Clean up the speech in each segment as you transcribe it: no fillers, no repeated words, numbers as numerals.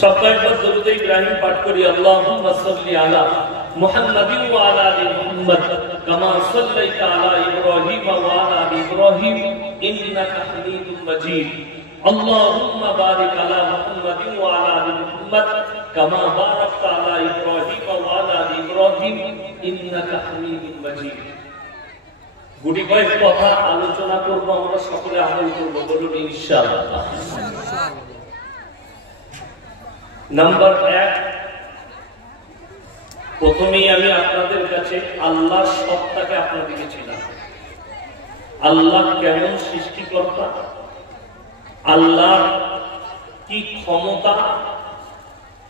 সপ্তাহবার দরুদ ইব্রাহিম পাঠ করি। আল্লাহুম্মা সাল্লি আলা মুহাম্মাদিন ওয়া আলা আলি মুহাম্মাদ কামা সাল্লাইতা আলা ইব্রাহিম ওয়া আলা আলি ইব্রাহিম ইন্নাকা হামিদুম মাজিদ। আল্লাহুম্মা বারিক আলা মুহাম্মাদিন ওয়া আলা আলি মুহাম্মাদ কামা বারাকতা আলা ইব্রাহিম ওয়া আলা আলি ইব্রাহিম ইন্নাকা হামিদুম মাজিদ। গুটি কয়েক কথা আলোচনা করব, আমরা সকলে আমল করব, বলুন ইনশাআল্লাহ। নাম্বার 1, প্রথমেই আমি আপনাদের কাছে আল্লাহর সত্তাকে আপনাদেরকে ছিলাম। আল্লাহ কেমন সৃষ্টিকর্তা, আল্লাহর কি ক্ষমতা,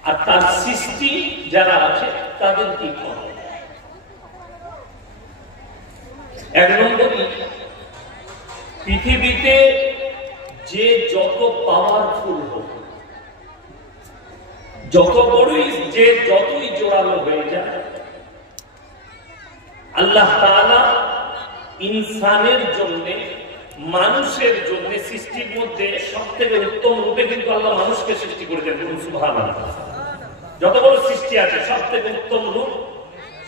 আর তার সৃষ্টি যারা আছে তাদের কি ক্ষমতা। 1 নম্বরে, পৃথিবীতে যে যত পাওয়ারফুল হোক, যত বড়ই যে যতই জোরালো হয়ে যায়, আল্লাহ তাআলা ইনসানের জন্য, মানুষের জন্য সৃষ্টির মধ্যে সবথেকে উত্তম রূপে কিন্তু আল্লাহ মানুষকে সৃষ্টি করেছেন। সুবহানাল্লাহ। যত বড় সৃষ্টি আছে সবথেকে উত্তম রূপ,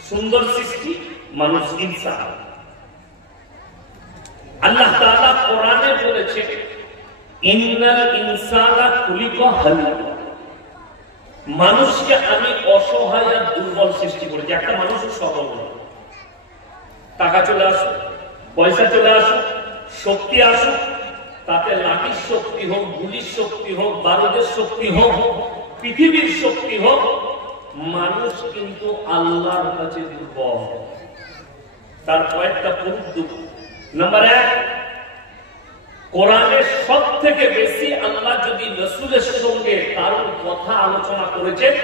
সুন্দর সৃষ্টি মানুষ, ইনসান। আল্লাহ তাআলা কোরআনে বলেছে ইন্নাল ইনসানা খুলিকা হালুয়া, মানুষকে আমি অসহায় আর দুর্বল সৃষ্টি করেছি। একটা মানুষ সবল নয়, টাকা চলে আসুক, পয়সা চলে আসুক, শক্তি আসুক, তাতে লাঠির শক্তি হোক, গুলির শক্তি হোক, বারুদের শক্তি হোক, পৃথিবীর শক্তি হোক, মানুষ কিন্তু আল্লাহর কাছে দুর্বল। তার কয়েকটা প্রুফ। নাম্বার 1, কোরআনের সব থেকে বেশি আল্লাহ যদি রাসূলের সঙ্গে কারোর কথা আলোচনা করেছেন,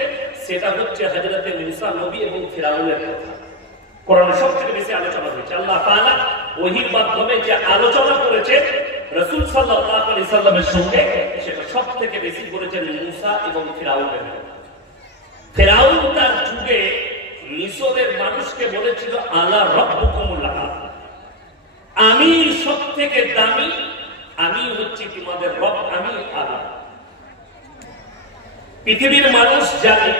সেটা হচ্ছে হযরতে মুসা নবী এবং ফিরাউনের কথা। কোরআনে সব থেকে বেশি আলোচনা হয়েছে। আল্লাহ তাআলা ওহীর মাধ্যমে যে আলোচনা করেছে রাসূল সাল্লাল্লাহু আলাইহি সাল্লামের সঙ্গে, সেটা সব থেকে বেশি করেছেন মুসা এবং ফিরাউনের। ফিরাউন তার যুগে মিশরের মানুষকে বলেছিল আলা রাব্বুকুমুল আ'লা, আমি সব থেকে দামি, আমি হচ্ছি তোমাদের রব, আমি আল্লাহ। পৃথিবীর মানুষ জানে,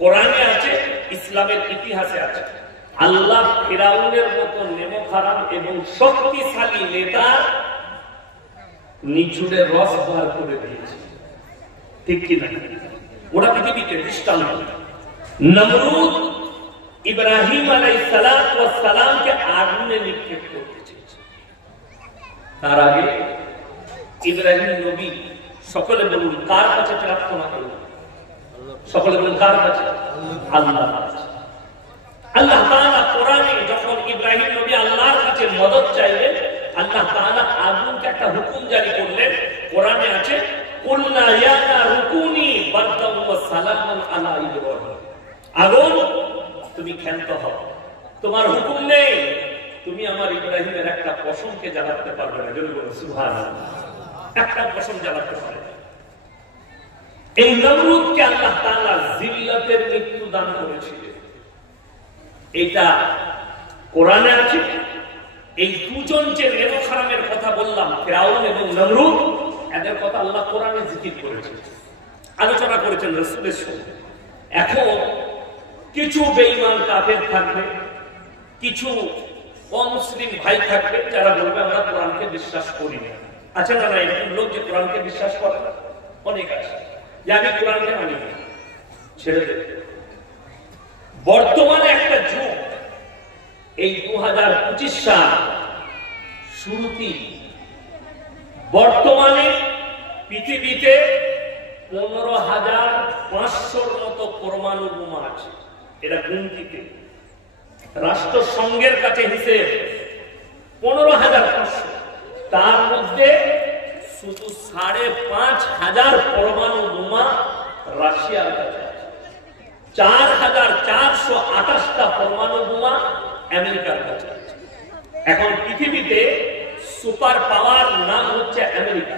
কোরআনে আছে, ইসলামের ইতিহাসে আছে, আল্লাহ ফিরাউনের মতো নেমখারাম এবং শক্তিশালী নেতা নিচুড়ে রস বার করে দিয়েছে। ঠিক কিনা? ওরা পৃথিবীতে দৃষ্টান্ত। নমরুদ ইব্রাহিম আলাইহিস সালামকে আগুনে নিক্ষেপ করতে চেয়েছে। তার আগে ইব্রাহিম নবী, সকলে বলুন কার কাছে প্রার্থনা করলেন? সকলে বলুন কার কাছে? আল্লাহর কাছে। আল্লাহ তাআলা কোরআনে যখন ইব্রাহিম নবী আল্লাহর কাছে মদদ চাইলেন, আল্লাহ তাআলা আগুনকে একটা হুকুম জারি করলেন। কোরআনে আছে কুলনা ইয়া নারু কুনি বারদান ওয়া সালামান আলা ইব্রাহিম, আগুন তুমি ক্ষান্ত হও, তোমার হুকুম নেই, তুমি আমার ইব্রাহিমের একটা পশমকে জ্বালাতে পারবে না। যদি বলো সুবহানাল্লাহ, একটা পশম জ্বালাতে পারে। এই নমরুদকে আল্লাহ তাআলা জিল্লাতের মৃত্যু দান করেছিলেন। এটা কোরআনে আছে। এই দুজন যে নেমখারামের কথা বললাম, ফিরাউন এবং নমরুদ, এদের কথা আল্লাহ কোরআনে জিকির করেছেন, আলোচনা করেছেন রাসূলের সঙ্গে। এখন কিছু বেঈমান কাফের থাকবে, কিছু অমুসলিম ভাই থাকবে যারা বলবে আমরা কোরআনকে বিশ্বাস করি না। আচ্ছা, না না, এরকম লোক যে কোরআনকে বিশ্বাস করে না অনেক আছে, যে আমি কোরআনকে মানি না, ছেড়ে দেবে। বর্তমানে একটা যুগ, এই 2025 সাল শুরুতেই বর্তমানে পৃথিবীতে 15,500 মতো পরমাণু বোমা আছে। এটা গুনতিতে রাষ্ট্রসংঘের কাছে হিসেব 15,500। তার মধ্যে শুধু 5,500 পরমাণু বোমা রাশিয়ার কাছে আছে, 4,428টা পরমাণু বোমা আমেরিকার কাছে আছে। এখন পৃথিবীতে সুপার পাওয়ার নাম হচ্ছে আমেরিকা,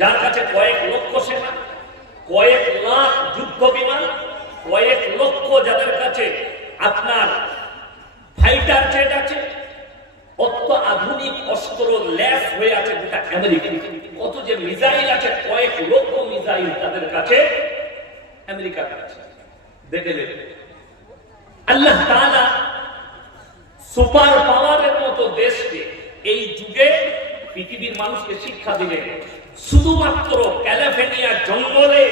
যার কাছে কয়েক লক্ষ সেনা, কয়েক লাখ যুদ্ধ বিমান, কয়েক লক্ষ যাদের কাছে আপনার ফাইটার জেট আছে, অত আধুনিক অস্ত্র ল্যাস হয়ে আছে গোটা আমেরিকা। কত যে মিসাইল আছে, কয়েক লক্ষ মিসাইল তাদের কাদের কাছে? আমেরিকার কাছে। দেখে নেবেন আল্লাহ তাআলা সুপার পাওয়ারের মতো দেশকে এই যুগে পৃথিবীর মানুষকে শিক্ষা দিলেন। শুধুমাত্র ক্যালিফোর্নিয়া জঙ্গলে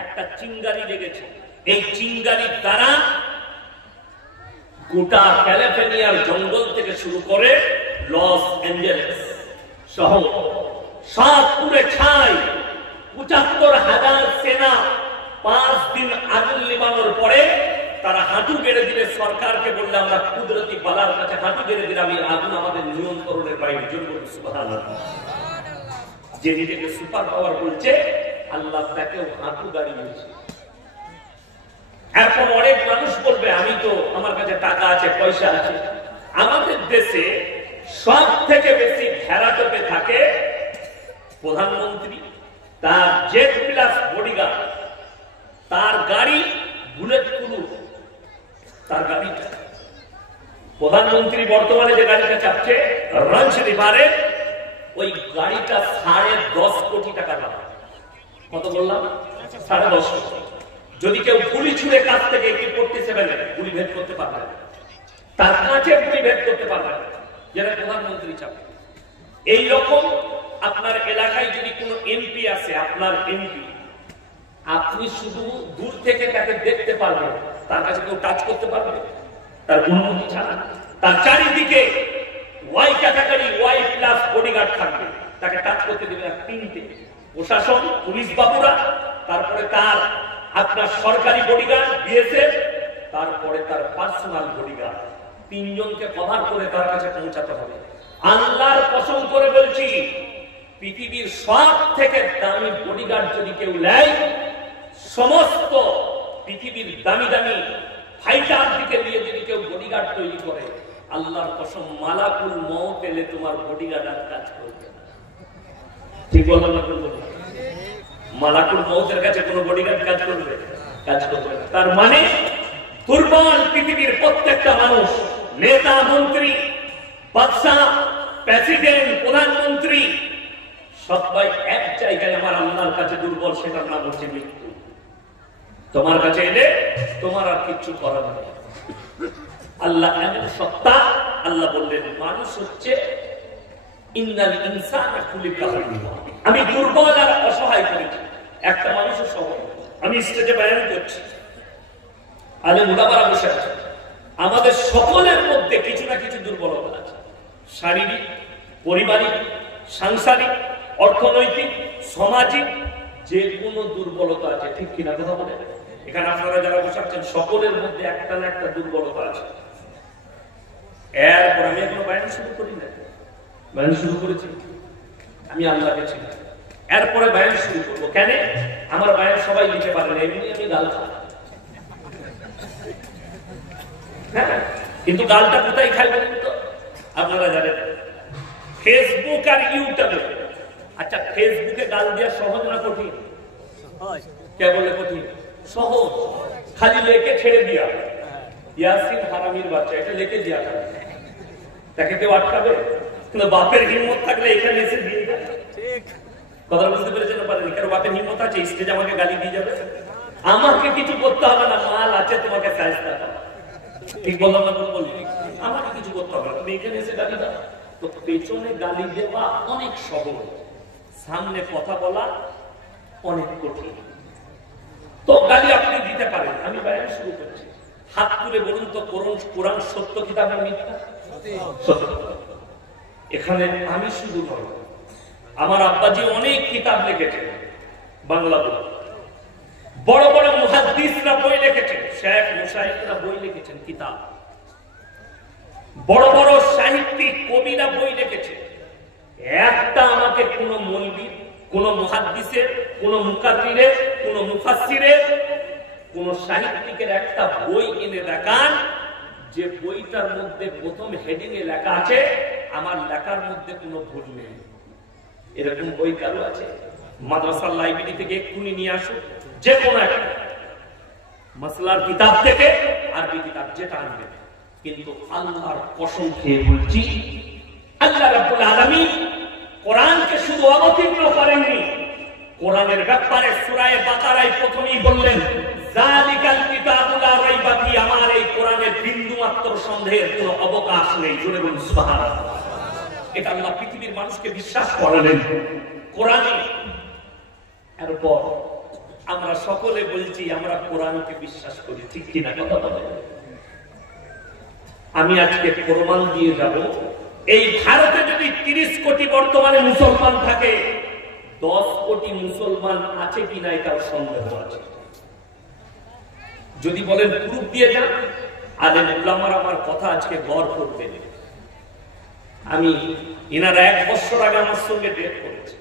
একটা চিঙ্গারি লেগেছে, এই চিঙ্গারির দ্বারা গোটা ক্যালিফোর্নিয়ার জঙ্গল থেকে শুরু করে লস অ্যাঞ্জেলেস শহর সব পুড়ে ছাই। ৭৫,০০০ সেনা 5 দিন আগুন নিবানোর পরে তারা হাঁটু গেড়ে দিলে, সরকারকে বললে আমরা কুদরতি বালার কাছে হাঁটু গেড়ে দিলাম, এই আগুন আমাদের নিয়ন্ত্রণের বাইরে। যে নিজেকে সুপার পাওয়ার বলছে, আল্লাহ তাকেও হাঁটু গাড়িয়েছে। এখন অনেক মানুষ বলবে আমি তো, আমার কাছে টাকা আছে, পয়সা আছে। আমাদের দেশে সব থেকে বেশি ভেড়া টোপে থাকে প্রধানমন্ত্রী, তার জেট প্লাস বডিগার্ড, তার গাড়ি বুলেট প্রুফ, তার গাড়িটা। প্রধানমন্ত্রী বর্তমানে যে গাড়িটা চাপছে রঞ্চ রিভারে, ওই গাড়িটা 10.5 কোটি টাকা দাম। কত বললাম? 10.5 কোটি। যদি কেউ গুলি ছুঁড়ে কাছ থেকে AK-47 গুলি ভেদ করতে পারবে, তার কাছে গুলি ভেদ করতে পারবে, যেটা প্রধানমন্ত্রী চাপে। এইরকম আপনার এলাকায় যদি কোনো এমপি আসে, আপনার এমপি, আপনি শুধু দূর থেকে তাকে দেখতে পারবেন, তার কাছে কেউ টাচ করতে পারবে তার অনুমতি ছাড়া। তার চারিদিকে Y category, Y plus bodyguard থাকবে, তাকে টাচ করতে দেবে না। 3টে প্রশাসন, পুলিশ বাবুরা, তারপরে তার আপনার সরকারি বডিগার্ড বিএসএফ, তারপরে তার পার্সোনাল বডিগার্ড। 3 জনকে কভার করে তার কাছে পৌঁছাতে হবে। আল্লাহর কসম করে বলছি, পৃথিবীর সব থেকে দামি বডিগার্ড যদি কেউ নেয়, সমস্ত পৃথিবীর দামি দামি ফাইটার দিকে নিয়ে যদি কেউ বডিগার্ড তৈরি করে, আল্লাহর কসম মালাকুল মউত এলে তোমার বডিগার্ড আর কাজ করবে না। ঠিক বললাম না? মালাকুল মউতের কাছে কোনো বডিগার্ড কাজ করবে? কাজ করবে না। তার মানে দুর্বল পৃথিবীর প্রত্যেকটা মানুষ, নেতা, মন্ত্রী, বাদশা, প্রেসিডেন্ট, প্রধানমন্ত্রী, সবাই এক জায়গায় আমার আল্লাহর কাছে দুর্বল। সেটার নাম হচ্ছে মৃত্যু। তোমার কাছে এলে তোমার আর কিচ্ছু করার নেই। আল্লাহ এমন সত্তা, আল্লাহ বললেন মানুষ হচ্ছে ইন্নাল ইনসানা খুলিকা হালুয়া। আমি দুর্বল আর অসহায় করেছি একটা মানুষের সবাই। আমি স্টেজে বয়ান করছি, আলেম উলামারা বসে আছে, আমাদের সকলের মধ্যে কিছু না কিছু দুর্বলতা আছে। শারীরিক, পারিবারিক, সাংসারিক, অর্থনৈতিক, সামাজিক, যে কোনো দুর্বলতা আছে। ঠিক কিনা কথা বলে? এখানে আপনারা যারা বসে আছেন সকলের মধ্যে একটা না একটা দুর্বলতা আছে। এরপর আমি এখনো বয়ান শুরু করি না, বয়ান শুরু করেছি আমি আল্লাহকে চিনি। এরপরে বয়ান শুরু করবো। কেন? আমার বয়ান সবাই লিখে পারেন, এমনি আমি গাল খাই। হ্যাঁ, কিন্তু গালটা কোথায় খাই বলেন তো? আপনারা জানেন ফেসবুক আর ইউটিউবে। আচ্ছা, ফেসবুকে গাল দেওয়া সহজ না কঠিন? কে বলে কঠিন? সহজ। খালি লেকে ছেড়ে দিয়া, ইয়াসিন হারামির বাচ্চা, এটা লেকে দিয়া খালি, তাকে কেউ আটকাবে? কিন্তু বাপের হিম্মত থাকলে এখানে এসে দিয়ে দেয়। কথা বুঝতে পেরেছেন? পারেন? কারো বাপের হিম্মত আছে স্টেজ আমাকে গালি দিয়ে যাবে? আমাকে কিছু করতে হবে না, মাল আছে তোমাকে সাহায্য করা। ঠিক বললাম না? বলি আমাকে কিছু করতে হবে না, তুমি এখানে এসে গালি দাও। তো পেছনে গালি দেওয়া অনেক সহজ, সামনে কথা বলা অনেক কঠিন। তো গালি আপনি দিতে পারেন। আমি বয়ান শুরু করছি, হাত তুলে বলুন তো কোরআন সত্য কিতাব না মিথ্যা? সত্য। এখানে আমি শুধু নয়, আমার আব্বাজি অনেক কিতাব লিখেছেন বাংলা বই। বড় বড় মুহাদ্দিসরা বই লিখেছেন, শেখ মুশাইখরা বই লিখেছেন, কিতাব। বড় বড় সাহিত্যিক কবিরা বই লিখেছে। একটা আমাকে কোন মৌলবীর, কোন মুহাদ্দিসের, কোন মুকাদ্দিরের, কোন মুফাসসিরের, কোন সাহিত্যিকের একটা বই এনে দেখান যে বইটার মধ্যে প্রথম হেডিং এ লেখা আছে আমার লেখার মধ্যে কোনো ভুল নেই। এরকম বই কারো আছে? মাদ্রাসার লাইব্রেরি থেকে এক্ষুনি নিয়ে আসুন, যে কোনো একটা মাসলার কিতাব থেকে, আরবি কিতাব যেটা আনবে। কিন্তু আল্লাহর কসম খেয়ে বলছি, আল্লাহ রাব্বুল আলামিন কোরআনকে শুধু অবতীর্ণ করেননি, কোরআনের ব্যাপারে সূরা বাকারায় প্রথমেই বললেন, যালিকাল কিতাবু লা রাইবা ফি, আমার এই কোরআনে বিন্দু মাত্র সন্দেহের কোনো অবকাশ নেই। জোরে বলুন সুবহানাল্লাহ। এটা আল্লাহ পৃথিবীর মানুষকে বিশ্বাস করালেন কোরআনে। এরপর আমরা সকলে বলছি আমরা কোরআনকে বিশ্বাস করি, ঠিক কিনা কথা বলেন? আমি আজকে প্রমাণ দিয়ে যাব, এই ভারতে যদি 30 কোটি বর্তমানে মুসলমান থাকে, 10 কোটি মুসলমান আছে কিনা এটাও সন্দেহ আছে। যদি বলেন প্রুফ দিয়ে যান, আলেম উলামারা আমার কথা আজকে গড় করবে। আমি এনারা 1 বছর আগে আমার সঙ্গে ডেট করেছে,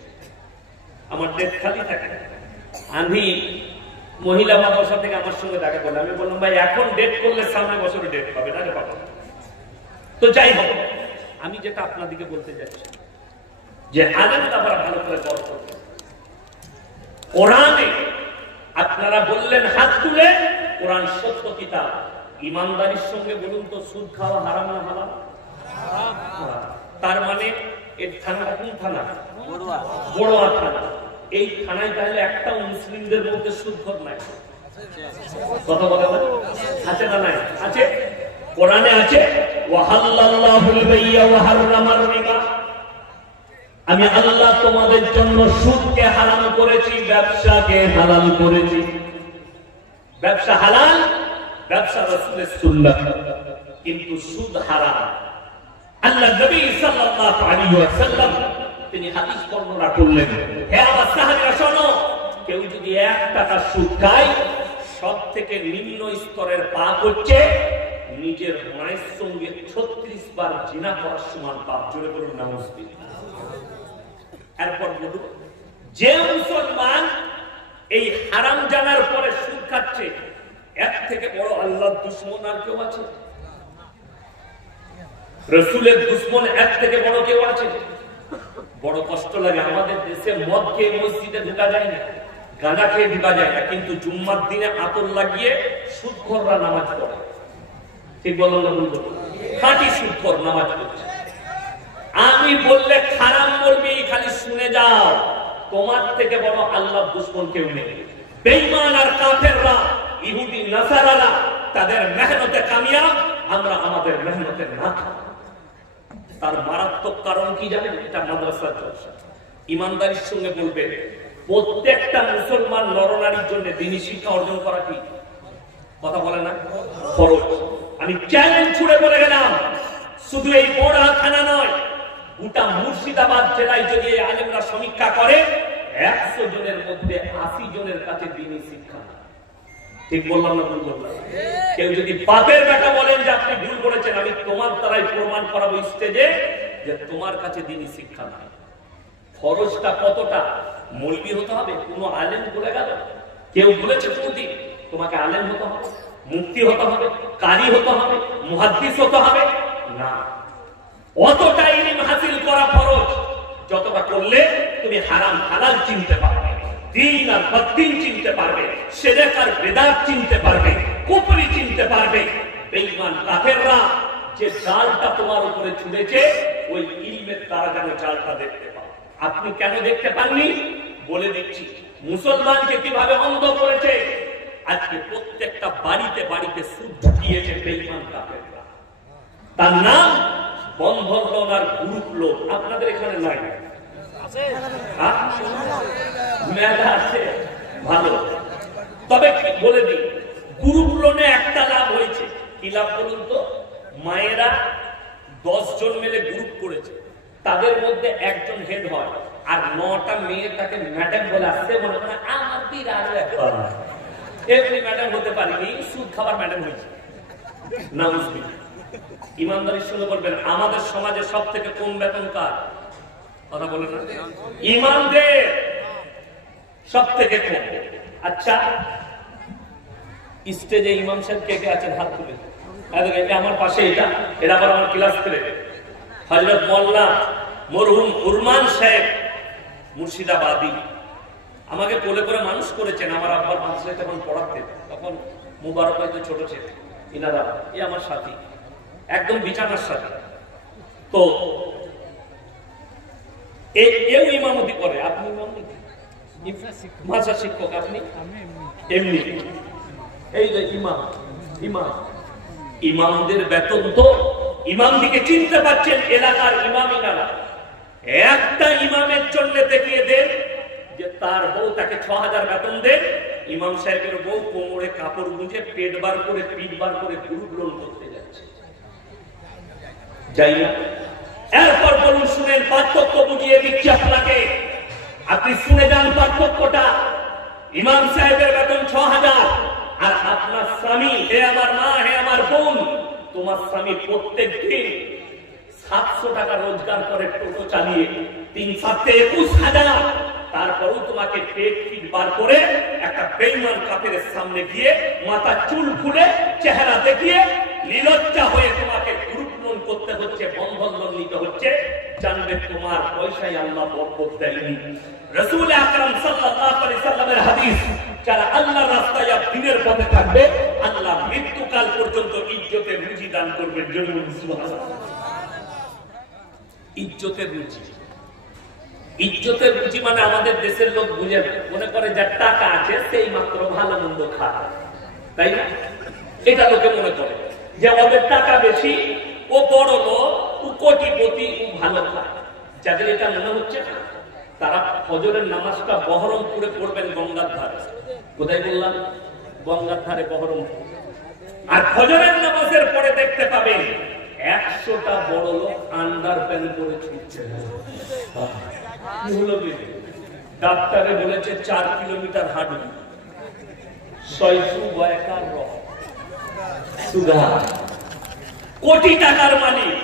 আমার ডেট খালি থাকে। আমি মহিলা মাদ্রাসা থেকে আমার সঙ্গে দেখা করলাম, আমি বললাম ভাই এখন ডেট করলে সামনে বছরে ডেট পাবে না রে বাবা। তো যাই হোক, আমি যেটা আপনাদেরকে বলতে যাচ্ছি যে আলেমরা আমরা ভালো করে গড় করতে, কোরআনে আপনারা বললেন হাত তুলে, কোরআন সত্য কিতাব। ইমানদারির সঙ্গে বলুন তো, সুদ খাওয়া হারাম না হালাল? তার মানে এর থানাটা কোন থানা? বড়ুয়া থানা। এই থানায় তাহলে একটাও মুসলিমদের মধ্যে সুদখোর নাই, কথা বলে না? আছে না নাই? আছে, কোরআনে আছে ওয়াহাল্লাল্লাহুল বাইয়া ওয়া হারামার রিবা। আমি আল্লাহ তোমাদের জন্য সুদকে হারাম করেছি, ব্যবসাকে হালাল করেছি। ব্যবসা হালাল, ব্যবসা রাসূলের সুন্নাত, কিন্তু সুদ হারাম। আল্লাহ নবী সাল্লাল্লাহু আলাইহি ওয়াসাল্লাম তিনি হাদিস বর্ণনা করলেন, হে আমার সাহাবীরা শোনো, কেউ যদি 1 টাকা সুদ খায়, সবথেকে নিম্ন স্তরের পাপ হচ্ছে নিজের মায়ের সঙ্গে 36 বার জিনা করার সমান পাপ। জোরে বলুন নাউযুবিল্লাহ। এরপর বলুন, যে মুসলমান এই হারাম জানার পরে সুদ খাচ্ছে, এর থেকে বড় আল্লাহর দুশমন আর কেউ আছে? রাসূলের দুশমন এর থেকে বড় কেউ আছে? বড় কষ্ট লাগে, আমাদের দেশে মদ খেয়ে মসজিদে ঢোকা যায় না, গাঁজা খেয়ে ঢোকা যায় না, কিন্তু জুম্মার দিনে আতর লাগিয়ে সুদখোররা নামাজ পড়ে। ঠিক বললাম না ভুল বললাম? খাঁটি সুদখোর নামাজ পড়ছে। আমি বললে খারাপ বলবি, খালি শুনে যাও, তোমার থেকে বড় আল্লাহর দুশমন কেউ নেই। বেঈমান আর কাফেররা, ইহুদি নাসারারা তাদের মেহনতে কামিয়াব, আমরা আমাদের মেহনতে নাকাম। তার মারাত্মক কারণ কি জানেন? এটা মাদ্রাসার জলসা। ইমানদারির সঙ্গে বলবেন, প্রত্যেকটা মুসলমান নরনারীর জন্য দ্বীনি শিক্ষা অর্জন করা কি কথা বলে না? ফরজ। আমি চ্যালেঞ্জ ছুড়ে বলে গেলাম, শুধু এই বড়া থানা নয়, গোটা মুর্শিদাবাদ জেলায় যদি এই আলেমরা সমীক্ষা করে, 100 জনের মধ্যে 80 জনের কাছে দ্বীনি শিক্ষা। ঠিক বললাম না ভুল বললাম? কেউ যদি বাপের বেটা বলেন যে আপনি ভুল বলেছেন, আমি তোমার দ্বারাই প্রমাণ করাবো স্টেজে যে তোমার কাছে দ্বীনি শিক্ষা নাই। খরচটা কতটা? মৌলবি হতে হবে? কোন আলেম বলে গেল? কেউ বলেছে কোনদিন তোমাকে আলেম হতে হবে, মুফতি হতে হবে, কারি হতে হবে, মুহাদ্দিস হতে হবে? না, অতটা ইলম হাসিল করা ফরজ যতটা করলে তুমি হারাম হালাল চিনতে পারবে, দিন আর বদ্দিন চিনতে পারবে, শিরক আর বিদআত চিনতে পারবে, কুফরি চিনতে পারবে। বেঈমান কাফেররা যে জালটা তোমার উপরে ছুঁড়েছে, ওই ইলমের দ্বারা যেন জালটা দেখতে পাও। আপনি কেন দেখতে পাননি বলে দিচ্ছি। মুসলমানকে কিভাবে অন্ধ করেছে? আজকে প্রত্যেকটা বাড়িতে বাড়িতে সুদ ঢুকিয়েছে বেঈমান কাফেররা। তার নাম বন্ধন লোন আর গ্রুপ লোন। আপনাদের এখানে নাই? মেধা আছে, ভালো। তবে বলে দিই, গ্রুপ লোনে একটা লাভ হয়েছে। কি লাভ বলুন তো? মায়েরা 10 জন মিলে গ্রুপ করেছে, তাদের মধ্যে একজন হেড হয়, আর 9টা মেয়ে তাকে ম্যাডাম বলে আসছে। মনে করে আমার বিরাট ব্যাপার, এমনি ম্যাডাম হতে পারিনি, সুদ খাবার ম্যাডাম হয়েছে। নাউজুবিল্লাহ। ইমানদারির সঙ্গে বলবেন, আমাদের সমাজে সব থেকে কম বেতন কার? কথা বলে না? ইমানদের সব থেকে কম। আচ্ছা, স্টেজে ইমাম সাহেব কে কে আছেন? হাত তুলে। আমার পাশে এটা আবার আমার ক্লাস করে হযরত মোল্লা মরহুম উরমান সাহেব মুর্শিদাবাদী, আমাকে কোলে করে মানুষ করেছেন। আমার আব্বার মাদ্রাসায় যখন পড়াতেন, তখন মুবারক হয়তো ছোট ছিল। ইনারা আমার সাথী, একদম বিছানার সাথে। তো এও ইমামতি করে। আপনি ইমাম ভাষা শিক্ষক আপনি এমনি এই যে ইমামদের বেতন তো ইমাম দিকে চিনতে পারছেন এলাকার ইমামিনারা একটা ইমামের জন্য দেখিয়ে দেন যে তার বউ তাকে ৬,০০০ বেতন দেন ইমাম সাহেবের বউ কোমরে কাপড় গুঁজে পেট বার করে পিঠ বার করে গ্রুপ লোন করতে যাচ্ছে যাই না এরপর বলুন শুনেন পার্থক্য বুঝিয়ে দিচ্ছি আপনাকে আপনি শুনে যান পার্থক্যটা ইমাম সাহেবের বেতন ৬,০০০ আর আপনার স্বামী হে আমার মা হে আমার বোন তোমার স্বামী প্রত্যেক দিন ৭০০ টাকা রোজগার করে টোটো চালিয়ে ৩-৭-২১,০০০ তারপরেও তোমাকে পেট পিট বার করে একটা বেঈমান কাফেরের সামনে গিয়ে মাথা চুল খুলে চেহারা দেখিয়ে নিলজ্জা হয়ে তোমাকে গ্রুপ লোন করতে হচ্ছে বন্ধন লোন নিতে হচ্ছে জানবে তোমার পয়সায় আল্লাহ বরকত দেয়নি রাসূল আকরাম সাল্লাল্লাহু আলাইহি সাল্লামের হাদিস যারা আল্লাহর রাস্তায় দ্বীনের পথে থাকবে আল্লাহ মৃত্যুকাল পর্যন্ত ইজ্জতের রুজি দান করবেন জন্য সুবহানাল্লাহ ইজ্জতের রুজি ইজ্জতের রুজি মানে আমাদের দেশের লোক বুঝে মনে করে যার টাকা আছে সেই মাত্র ভালো মন্দ খায় তাই না এটা লোকে মনে করে যে ওদের টাকা বেশি ও বড় লোক ও কোটিপতি ও ভালো খায় যাদের এটা মনে হচ্ছে না তারা ফজরের নামাজটা বহরমপুরে পড়বেন গঙ্গার ধারে কোথায় বললাম গঙ্গার ধারে বহরমপুর আর ফজরের নামাজের পরে দেখতে পাবেন ১০০টা বড় লোক আন্ডার প্যান্ট পরে ছুটছে ডাক্তারে বলেছে ৪ কিলোমিটার হাঁটবে ৬০০ কোটি টাকার মালিক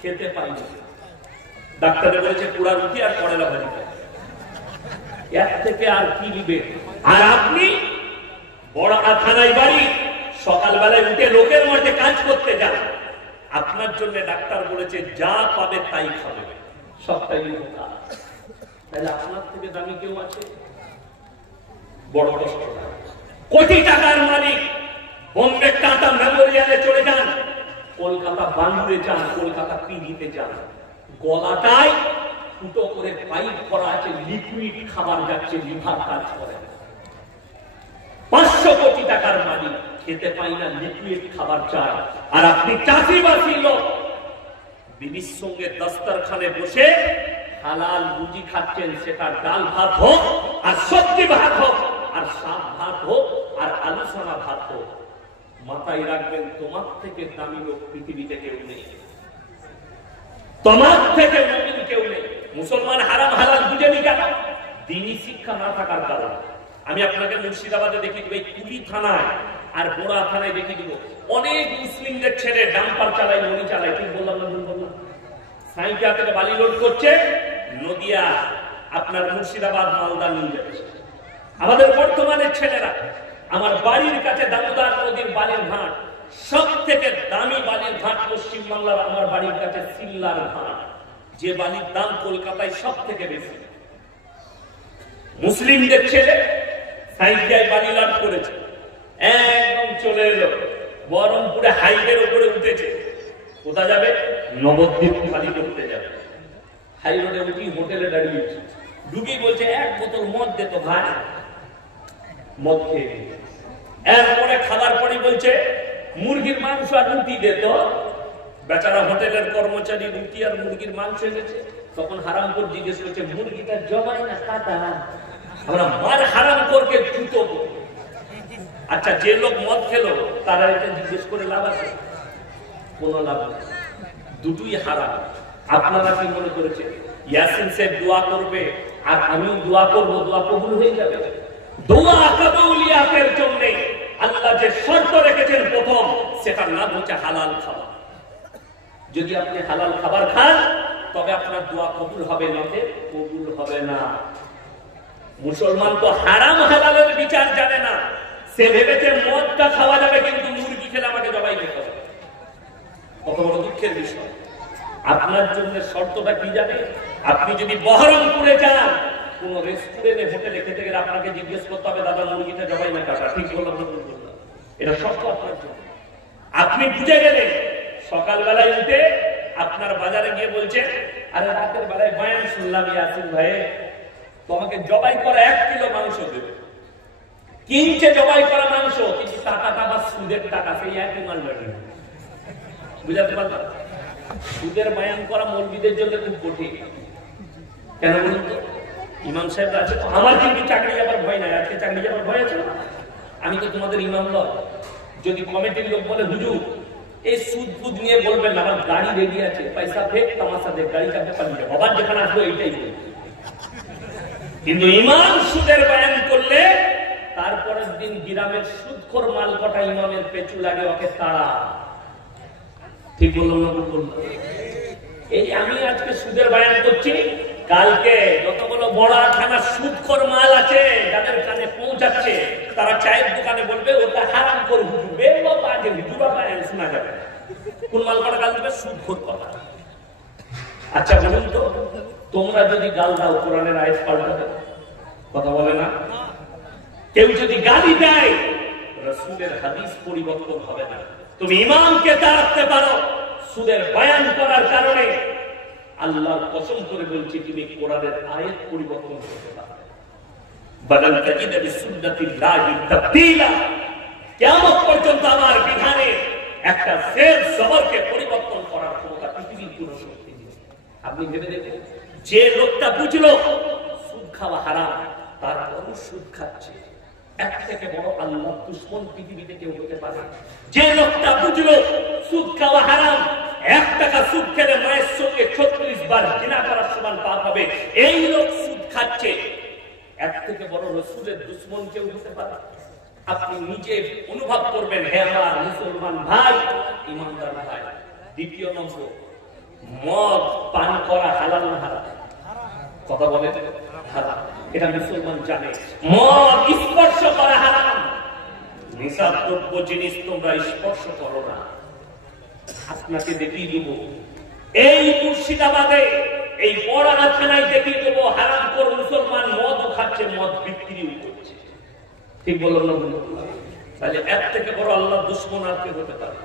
খেতে পাইনি ডাক্তারে বলেছে পুরা রুটি আর করলা ভাজি এর থেকে আর কি দিবে আর আপনি বড় থানায় বাড়ি সকালবেলায় উঠে লোকের মাঠে কাজ করতে যান আপনার জন্য ডাক্তার বলেছে যা পাবে তাই খাবে সবটাই উপকার তাহলে আপনার থেকে দামি কেউ আছে বড় কষ্ট কোটি টাকার মালিক বোম্বে টাটা মেমোরিয়ালে চলে যান কলকাতা বাংলাতে যান কলকাতা পিজিতে যান গলাটায় ফুটো করে পাইপ করা আছে লিকুইড খাবার যাচ্ছে লিভার কাজ করে ৫০০ কোটি টাকার মালিক খেতে পাই না লিকুইড খাবার চায় আর আপনি চাষিবাসী লোক বিবির সঙ্গে দস্তরখানে বসে হালাল রুজি খাচ্ছেন সেটা ডাল ভাত হোক আর সবজি ভাত হোক আর শাক ভাত হোক আর আলু সানা ভাত হোক মাথায় রাখবেন তোমার থেকে দামি লোক পৃথিবীতে কেউ নেই তোমার থেকে মুমিন কেউ নেই মুসলমান হারাম হালাল বুঝেনি কেন দ্বীনি শিক্ষা না থাকার কারণে আমি আপনাকে মুর্শিদাবাদে দেখিয়ে দিব এই কুলি থানায় আর বোড়া থানায় দেখিয়ে দিব অনেক মুসলিমদের ছেলে ডাম্পার চালায় লরি চালায় ঠিক বললাম না ভুল বললাম সাইকেল থেকে বালি লোড করছে নদিয়া আপনার মুর্শিদাবাদ মালদা নিয়ে যাচ্ছে আমাদের বর্তমানের ছেলেরা আমার বাড়ির কাছে দামোদর নদীর বালির ঘাট সব থেকে দামি বালির ঘাট পশ্চিমবাংলার আমার বাড়ির কাছে সিল্লার ঘাট যে বালির দাম কলকাতায় সব থেকে বেশি মুসলিমদের ছেলে সাইকেল বালি লোড করেছে একদম চলে এলো বহরমপুরে হাইওয়ের উপরে উঠেছে কোথা যাবে নবদ্বীপ বালি করতে যাবে হাই রোডে উঠি হোটেলে দাঁড়িয়েছে ঢুকি বলছে এক বোতল মদ দে তো ভাই মদ খেয়ে এরপরে খাবার পরে বলছে মুরগির মাংস আর রুটি দে তো বেচারা হোটেলের কর্মচারী রুটি আর মুরগির মাংস এনেছে তখন হারামপুর জিজ্ঞেস করছে মুরগিটা জমাই না কাটা আমরা মার হারাম করকে জুতো আচ্ছা যে লোক মদ খেলো তারা এটা জিজ্ঞেস করে লাভ আছে কোন লাভ নেই দুটোই হারাম আপনারা কি মনে করেছে ইয়াসিন সাহেব দোয়া করবে আর আমিও দোয়া করবো দোয়া কবুল হয়ে যাবে দোয়া কাবুলিয়াতের জন্য আল্লাহ যে শর্ত রেখেছেন প্রথম সেটার নাম হচ্ছে হালাল খাবার যদি আপনি হালাল খাবার খান তবে আপনার দোয়া কবুল হবে নয় কবুল হবে না মুসলমান তো হারাম হালালের বিচার জানে না সে ভেবেছে মদটা খাওয়া যাবে কিন্তু মুরগি খেলে আমাকে জবাই করতে হবে কত বড় দুঃখের বিষয় আপনার জন্য শর্তটা কি জানে আপনি যদি বহরমপুরে যান কোন রেস্টুরেন্টে হোটেলে খেতে গেলে আপনাকে জিজ্ঞেস করতে হবে দাদা মুরগিটা জবাই না কাটা ঠিক বললাম না ভুল বললাম এটা শর্ত আপনার জন্য আপনি বুঝে গেলেন সকালবেলায় উঠে আপনার বাজারে গিয়ে বলছেন আরে রাতের বেলায় বয়ান শুনলাম ইয়াসিন ভাই তোমাকে জবাই করা 1 কিলো মাংস দেবে, কিনছে জবাই করা মাংস, কিন্তু টাকাটা বা সুদের টাকা, সেই একই মাল দেবে। বুঝাতে পারলাম? সুদের বয়ান করা মৌলবীদের জন্য খুব কঠিন। কেন বলুন তো? ইমাম সাহেব আছে, আমার কিন্তু চাকরি যাবার ভয় নাই। আজকে চাকরি যাবার ভয় আছে? আমি তো তোমাদের ইমাম নয়। যদি কমিটির লোক বলে হুজুর এই সুদ ফুদ নিয়ে বলবেন, আমার গাড়ি রেডি আছে, পয়সা ফেক তামাশা দেখ, গাড়ি চাপতে পারবে, আবার যেখানে আসলো এইটাই বলবে। কিন্তু ইমাম সুদের বয়ান করলে তারপরের দিন গ্রামের সুদখোর মাল কটা ইমামের পেছু লাগে, ওকে তাড়া। ঠিক বললাম না? বললাম। এই আমি আজকে সুদের বয়ান করছি, কালকে যতগুলো বড় থানা সুদখোর মাল আছে যাদের কানে পৌঁছাচ্ছে, তারা চায়ের দোকানে বলবে ওটা হারাম করে হুজুবে বাবা যে হুজুবা বয়ান শোনা যাবে। কোন মাল কটা গাল দেবে? সুদখোর কথা। আচ্ছা বলুন তো, তোমরা যদি গাল দাও কোরআনের আয়াত পাল্টাবে? কথা বলে না? কেউ যদি গালি দেয়, রাসূলের হাদিস পরিবর্তন হবে না। তুমি ইমামকে তাড়াতে পারো সুদের বয়ান করার কারণে, আল্লাহর কসম করে বলছি তুমি কোরআনের আয়াত পরিবর্তন করতে পারবে। বাদাল তাজিদ বিসুন্নাতিল্লাহি তাবদীলা। কিয়ামত পর্যন্ত আমার বিধানে একটা জের জবরকে পরিবর্তন করার ক্ষমতা পৃথিবীর কোনো শক্তি নেই। আপনি ভেবে দেখুন, যে লোকটা বুঝলো সুদ খাওয়া হারাম, তারপরও সুদ খাচ্ছে, এক থেকে বড় আল্লাহর দুশমন পৃথিবীতে কেউ হতে পারে? যে লোকটা বুঝলো সুদ খাওয়া হারাম, 1 টাকা সুদ খেলে মায়ের সঙ্গে 36 বার জিনা করার সমান পাপ হবে, এই লোক সুদ খাচ্ছে, এক থেকে বড় রাসূলের দুশমন কেউ হতে পারে? আপনি নিজে অনুভব করবেন, হে আমার মুসলমান ভাই, ইমানদার ভাই। দ্বিতীয় নম্বর, মদ পান করা হালাল না হারাম? কথা বলেন। হারাম, এটা মুসলমান জানে। মদ স্পর্শ করা হারাম। নিষিদ্ধ জিনিস তোমরা স্পর্শ করো না। আপনাকে দেখিয়ে দেব, এই মুর্শিদাবাদে এই বড়ানা থানায় দেখিয়ে দেবো হারাম কর মুসলমান মদও খাচ্ছে, মদ বিক্রিও করছে। ঠিক বললাম না? তাহলে এক থেকে বড় আল্লাহর দুশমন আর কে হতে পারে?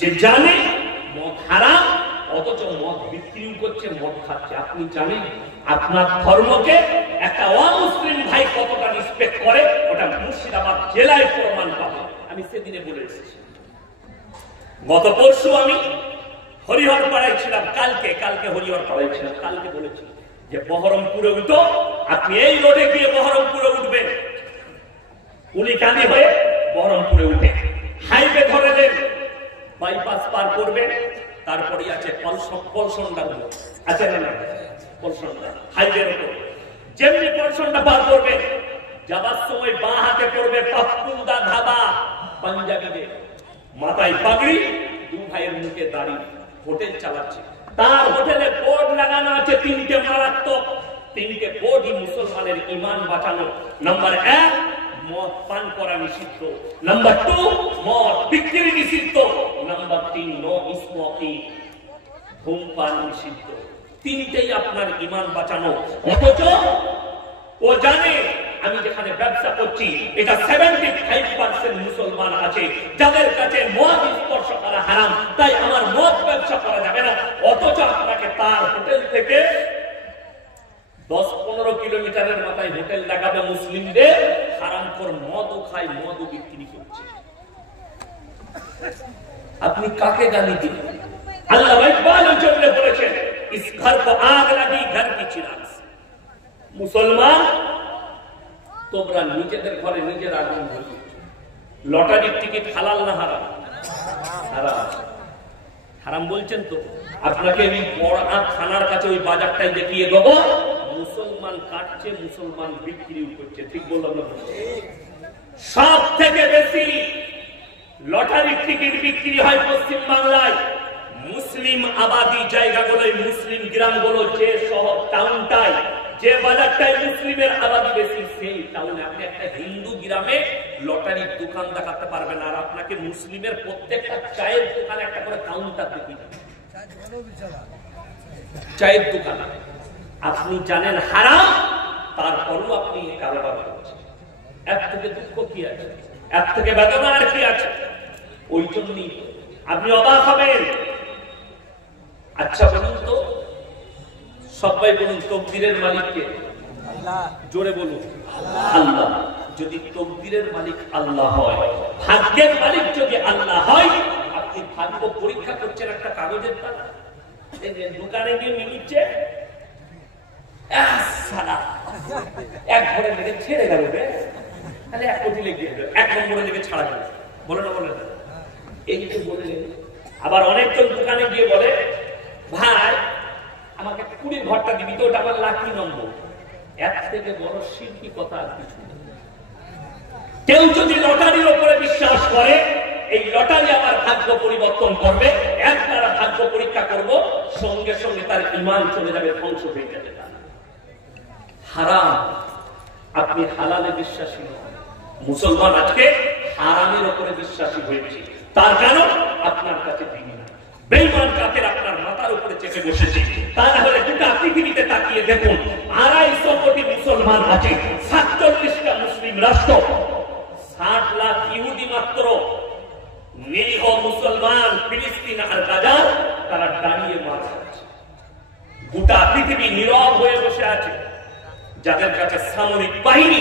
যে জানে মদ হারাম, অথচ মদ বিক্রিও করছে, মদ খাচ্ছে। আপনি জানেন আপনার ধর্মকে একটা অমুসলিম ভাই কতটা রেসপেক্ট করে? ওটা মুর্শিদাবাদ জেলায় প্রমাণ পাবে। আমি সেদিনে বলে এসেছি। গত পরশু আমি হরিহর পাড়ায় ছিলাম, কালকে হরিহর পাড়ায় ছিলাম। কালকে বলেছি যে বহরমপুরে উঠো, আপনি এই রোডে গিয়ে বহরমপুরে উঠবেন, উলিকান্দি হয়ে বহরমপুরে উঠে হাইওয়ে ধরে দেন, বাইপাস পার করবেন, তারপরে আছে পলসন্ডা আছে না? পলসন্ডা হাইওয়ের উপর যেমনি পলসন্ডা পার করবেন, যাবার সময় বাঁ হাতে পড়বে পাপ্পুদা ধাবা, পাঞ্জাবিদের মাথায় পাগড়ি, 2 ভাইয়ের মুখে দাড়ি, হোটেল চালাচ্ছে। তার হোটেলে বোর্ড লাগানো আছে 3টে মারাত্মক, 3টে বোর্ডই মুসলমানের ইমান বাঁচানো। নাম্বার 1, মদ পান করা নিষিদ্ধ। নাম্বার 2, মদ বিক্রি নিষিদ্ধ। নাম্বার 3, নো স্মোকিং, ধূমপান নিষিদ্ধ। 3টেই আপনার ইমান বাঁচানো। অথচ ও জানে আমি যেখানে ব্যবসা করছি এটা 75% মুসলমান আছে যাদের কাছে মদ স্পর্শ করা হারাম, তাই আমার মদ ব্যবসা করা যাবে না। অথচ আপনাকে তার হোটেল থেকে 10-15 কিলোমিটারের মাথায় হোটেল লাগাবে মুসলিমদের, হারাম করে মদও খায়, মদও বিক্রি করছে। আপনি কাকে গালি দিন? আল্লাহ ইকবালের জন্য বলেছেন, ইস ঘর কো আগ লাগি ঘর কি চিরাগ। মুসলমান তোমরা নিজেদের ঘরে নিজের আগুন জ্বালিয়ে। লটারির টিকিট হালাল না হারাম? হারাম। হারাম বলছেন তো? আপনাকে আমি বড়া থানার কাছে ওই বাজারটাই দেখিয়ে দেবো, মুসলমান কাটছে, মুসলমান বিক্রিও করছে। ঠিক বললাম না? সব থেকে বেশি লটারির টিকিট বিক্রি হয় পশ্চিম বাংলায়। মুসলিম আবাদি জায়গাগুলোয়, মুসলিম গ্রামগুলো, যে শহর টাউনটায়, যে বাজারটায় মুসলিমের আবাদি বেশি, সেই টাউনে আপনি একটা হিন্দু গ্রামে লটারির দোকান দেখাতে পারবেন, আর আপনাকে মুসলিমের প্রত্যেকটা চায়ের দোকানে একটা করে কাউন্টার দেখিয়ে দেবে, চায়ের দোকান। আপনি জানেন হারাম, তারপরও আপনি কারবার করছেন। এর থেকে দুঃখ কি আছে? এর থেকে বেদনা আর কি আছে? ওই জন্যই আপনি অবাক হবেন। আচ্ছা বলুন তো, সবাই বলুন তকদিরের মালিককে? জোরে বলুন আল্লাহ। যদি তকদিরের মালিক আল্লাহ হয়, ভাগ্যের মালিক যদি আল্লাহ হয়, আপনি ভাগ্য পরীক্ষা করছেন একটা কাগজের দ্বারা। দোকানে গিয়ে নিচ্ছে এক ঘরে লেগে ছেড়ে গেল, তাহলে 1 কোটি লেগে 1 নম্বরে লেগে ছাড়া গেল, বলে না বলে না, এই যে বললেন। আবার অনেকজন দোকানে গিয়ে বলে ভাই আমাকে 20 ঘরটা দিবি তো, ওটা আমার লাকি নম্বর। এর থেকে বড় শিরকি কথা আর কিছু নেই। কেউ যদি লটারির উপরে বিশ্বাস করে এই লটারি আমার ভাগ্য পরিবর্তন করবে, একবার ভাগ্য পরীক্ষা করব, সঙ্গে সঙ্গে তার ঈমান চলে যাবে, ধ্বংস হয়ে যাবে। হারাম, আপনি হালালে বিশ্বাসী নন। মুসলমান আজকে হারামের উপরে বিশ্বাসী হয়েছে, তার কারণ আপনার কাছে দিন না। বেঈমান কাফের আপনার মাথার উপরে চেপে বসেছে। তা না হলে গোটা পৃথিবীতে তাকিয়ে দেখুন, 250 কোটি মুসলমান আছে, 47টা মুসলিম রাষ্ট্র, 60 লাখ ইহুদি মাত্র। নিরীহ মুসলমান ফিলিস্তিন আর গাজা, তারা দাঁড়িয়ে মার খাচ্ছে। গোটা পৃথিবী নীরব হয়ে বসে আছে। যাদের কাছে সামরিক বাহিনী,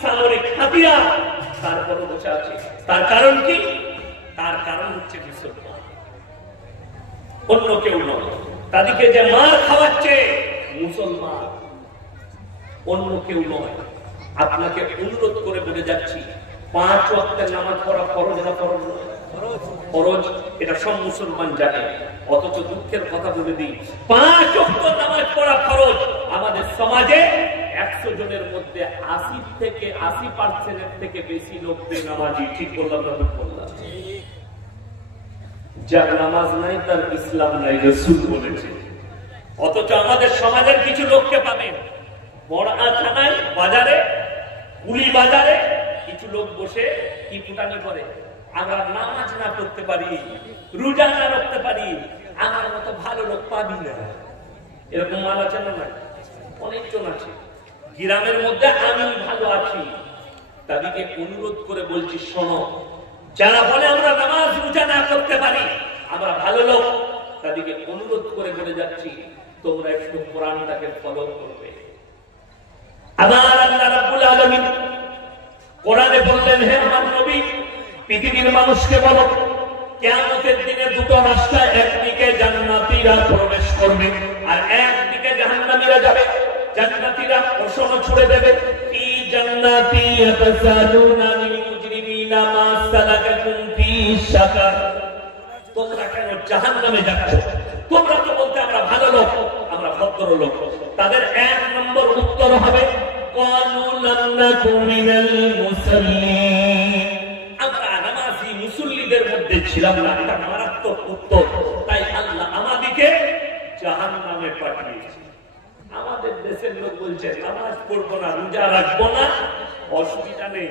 সামরিক হাতিয়ার, তারপরও বসে আছে। তার কারণ কি? তার কারণ হচ্ছে মুসলমান, অন্য কেউ নয়। তাদেরকে যে মার খাওয়াচ্ছে মুসলমান, অন্য কেউ নয়। আপনাকে অনুরোধ করে বলে যাচ্ছি, 5 ওয়াক্তের নামাজ পড়া ফরজ না ফরজ নয়? ফরজ, এটা সব মুসলমান জানে। অথচ দুঃখের কথা বলে দিই, 5 ওয়াক্ত নামাজ পড়া ফরজ। আমাদের সমাজে 100 জনের মধ্যে 80% থেকে বেশি লোক বেনামাজি। ঠিক বললাম না ভুল বললাম? যার নামাজ নাই তার ইসলাম নাই, রাসূল বলেছে। অথচ আমাদের সমাজের কিছু লোককে পাবেন বড়া থানায়, বাজারে, কুলি বাজারে কিছু লোক বসে কি ফুটানি করে, আমরা নামাজ না করতে পারি, রোজা না রাখতে পারি, আমার মতো ভালো লোক পাবি না। এরকম মাল আছে না? অনেকজন আছে। গ্রামের মধ্যে আমি ভালো আছি, তাদেরকে অনুরোধ করে বলছি, শোনো, যারা বলে আমরা নামাজ রোজা না করতে পারি, আমরা ভালো লোক, তাদেরকে অনুরোধ করে বলে যাচ্ছি, তোমরা একটু কোরআনটাকে ফলো করবে। আমার আল্লাহ রাব্বুল আলামিন কোরআনে বললেন, হে আমার নবী, পৃথিবীর মানুষকে বলো, কিয়ামতের দিনে 2টো রাস্তা, একদিকে জান্নাতীরা প্রবেশ করবে আর একদিকে জাহান্নামীরা যাবে। জান্নাতীরা প্রশ্ন ছুড়ে দেবে, কি জান্নাতি ইয়াতাসালুনা লিল মুজরিমিনা মা সালাকাকুম ফি সাকার, তোমরা কেন জাহান্নামে যাচ্ছ? তোমরা তো বলতে আমরা ভালো লোক, আমরা ভদ্র লোক। তাদের 1 নম্বর উত্তর হবে, ক্বালু লাম নাকু মিনাল মুসাল্লিন, আমরা নামাজি মুসল্লিদের মধ্যে ছিলাম না। এটা মারাত্মক উত্তর। তাই আল্লাহ আমাদেরকে জাহান্নামে পাঠিয়েছে। আমাদের দেশের লোক বলছে নামাজ পড়বো না, রোজা রাখবো না, অসুবিধা নেই,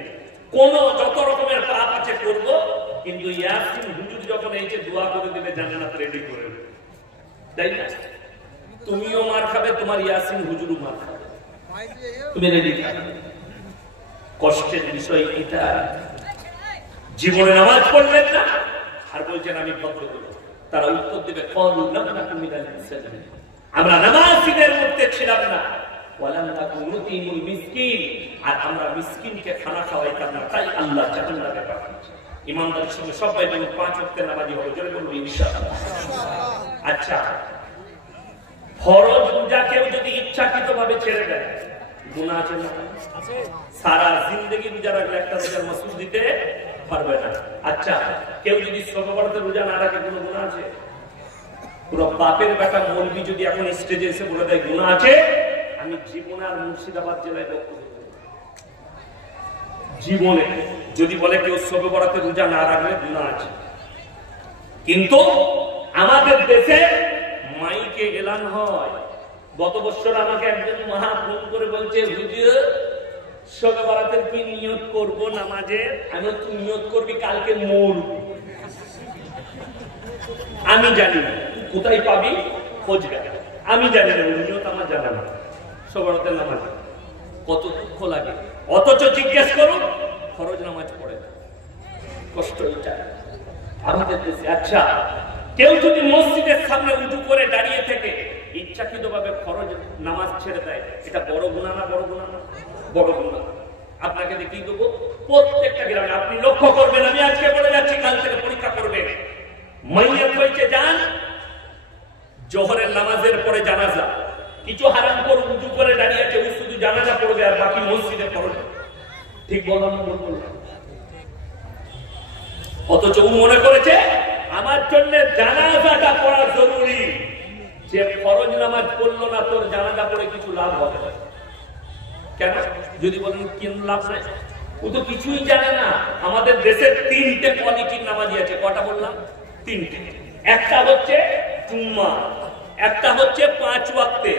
কোন যত রকমের পাপ আছে করবো, কিন্তু ইয়াসিন হুজুর যখন এই যে দোয়া করে দেবে জান্নাত রেডি করে দেবে, তাই না? তুমিও মার খাবে, তোমার ইয়াসিন হুজুরও মার খাবে, তুমি রেডি থাকবে। কষ্টের বিষয় এটা। জীবনে নামাজ পড়লেন না আর বলছেন আমি ভদ্র করব। তারা উত্তর দেবে, ক্বালু লাম নাকু মিনাল মুসাল্লিন, আমরা নামাজীদের মধ্যে ছিলাম না, ওয়ালাম নাকু নুতিমুল মিসকিন, আর আমরা মিসকিনকে খানা খাওয়াইতাম না, তাই আল্লাহ জাহান্নামে পাঠিয়েছে। ইমানদারের সঙ্গে সবাই বলুন 5 ওয়াক্তের নামাজি হবে, জোরে বলুন ইনশাআল্লাহ। আচ্ছা, ফরজ রোজা কেউ যদি ইচ্ছাকৃতভাবে ছেড়ে দেয়, গুনাহ আছে না? সারা জিন্দেগি রোজা রাখলে একটা রোজার মাসুল দিতে পারবে না। আচ্ছা, কেউ যদি শবে বরাতে রোজা না রাখে, কোনো গুনাহ আছে? পুরো বাপের বেটা মৌলবি যদি এখন স্টেজে এসে বলে দেয় গুনাহ আছে, আমি জীবনে আর মুর্শিদাবাদ জেলায় বক্তব্য দেব, জীবনে যদি বলে কেউ শবে বরাতে রোজা না রাখলে গুনাহ আছে। কিন্তু আমাদের দেশে মাইকে এলান হয়। গত বছর আমাকে একজন মহা ফোন করে বলছে, হুজুর শবে বরাতের কি নিয়ত করব নামাজে? আমি তুই নিয়ত করবি কালকে মরবি। আমি জানি না তুই কোথায় পাবি, খোঁজ গে, আমি জানি না, নিয়ত আমার জানা না। শবে বরাতের নামাজ কত দুঃখ লাগে, অথচ জিজ্ঞেস করুন ফরজ নামাজ পড়ে না। কষ্ট এটা আমাদের দেশে। আচ্ছা, কেউ যদি মসজিদের সামনে উঁচু করে দাঁড়িয়ে থেকে ইচ্ছাকৃতভাবে ফরজ নামাজ ছেড়ে দেয়, এটা বড় গুনাহ না? বড় গুনাহ না? বড় গুনাহ। আপনাকে দেখিয়ে দেবো প্রত্যেকটা গ্রামে, আপনি লক্ষ্য করবেন, আমি আজকে বলে যাচ্ছি, কাল থেকে পরীক্ষা করবেন। মাইয়াত হয়েছে যান, জোহরের নামাজের পরে জানাজা, কিছু হারাম করে উজু করে দাঁড়িয়ে আছে, ও শুধু জানাজা পড়বে আর বাকি মসজিদে পড়বে। ঠিক বললাম না? বললাম। অথচ ও মনে করেছে আমার জন্য জানাজাটা পড়া জরুরি, যে ফরজ নামাজ পড়লো না তোর জানাজা পড়ে কিছু লাভ হবে না। কেন? যদি বলেন কেন লাভ নাই, ও তো কিছুই জানে না। আমাদের দেশের 3টে কোয়ালিটির নামাজি আছে। কটা বললাম? 3টে। একটা হচ্ছে জুম্মা, একটা হচ্ছে 5 ওয়াক্তে,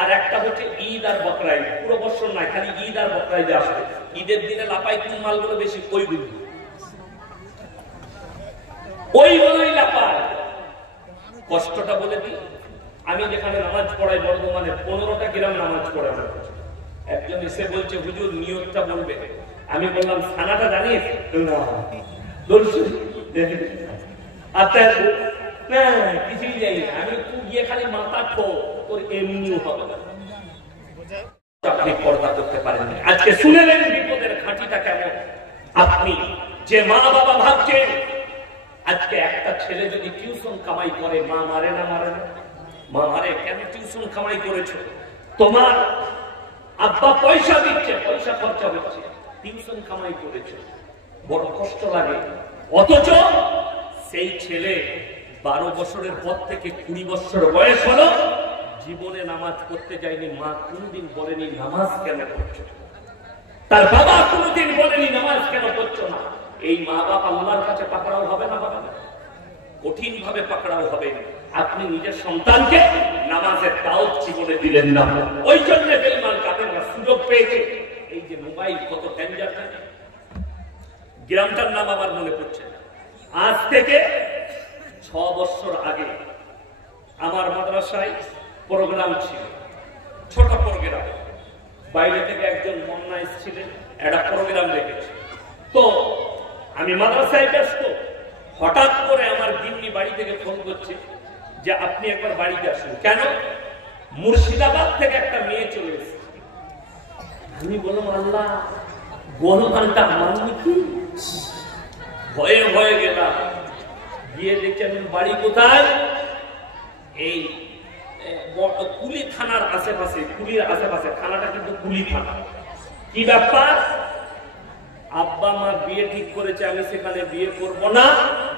আর একটা হচ্ছে ঈদ আর বকরা ঈদ। পুরো বছর নাই, খালি ঈদ আর বকরা ঈদে আসবে। ঈদের দিনে লাপাই কোন মালগুলো বেশি? ওইগুলোই লাপায়। কষ্টটা বলে দিই, আমি যেখানে নামাজ পড়াই বর্ধমানে 15টা গ্রাম নামাজ পড়ে আমার কাছে। একজন এসে বলছে হুজুর নিয়তটা বলবে। আমি বললাম সানাটা জানিস? কিছুই জানি না। আমি তুই গিয়ে খালি মাথা ঠো, তোর এমনিও হবে না। আপনি পর্দা করতে পারেন না। আজকে শুনেলেন বিপদের ঘাঁটিটা কেমন। আপনি যে মা বাবা ভাবছেন আজকে একটা ছেলে যদি টিউশন কামাই করে, মা মারে না? মারে না? মা মারে। কেন টিউশন কামাই করেছো? তোমার আব্বা পয়সা দিচ্ছে, পয়সা খরচা হচ্ছে, টিউশন কামাই করেছো, বড় কষ্ট লাগে। অথচ সেই ছেলে 12 বছরের পর থেকে 20 বছর বয়স হলো, জীবনে নামাজ পড়তে যায়নি। মা কোনদিন বলেনি নামাজ কেন পড়ছো, তার বাবা কোনদিন বলেনি নামাজ কেন পড়ছো না। এই মা বাপ আল্লাহর কাছে পাকড়াও হবে না? হবে না? কঠিন ভাবে পাকড়াও হবে। আপনি নিজের সন্তানকে নামাজের দাওয়াত জীবনে দিলেন না, ওই জন্য বেঈমান কাফেররা সুযোগ পেয়েছে। এই যে মোবাইল কত ডেঞ্জার থাকে। গ্রামটার নাম আমার মনে পড়ছে না। আজ থেকে 6 বছর আগে আমার মাদ্রাসায় প্রোগ্রাম ছিল, ছোট প্রোগ্রাম। বাইরে থেকে একজন মন্না এসেছিলেন, একটা প্রোগ্রাম দেখেছে। তো আমি মাদ্রাসায় ব্যস্ত, হঠাৎ করে আমার গিন্নি বাড়ি থেকে ফোন করছে যে আপনি একবার বাড়িতে আসুন। কেন? মুর্শিদাবাদ থেকে একটা মেয়ে চলে এসেছে। আমি বললাম আল্লাহ, গণমানটা মাননি কি? ভয়ে ভয়ে গেলাম, গিয়ে দেখছেন বাড়ি কোথায়? এই কুলি থানার আশেপাশে, কুলির আশেপাশে। থানাটা কিন্তু কুলি থানা। কি ব্যাপার? আব্বা মা বিয়ে ঠিক করেছে, আমি সেখানে বিয়ে করব না,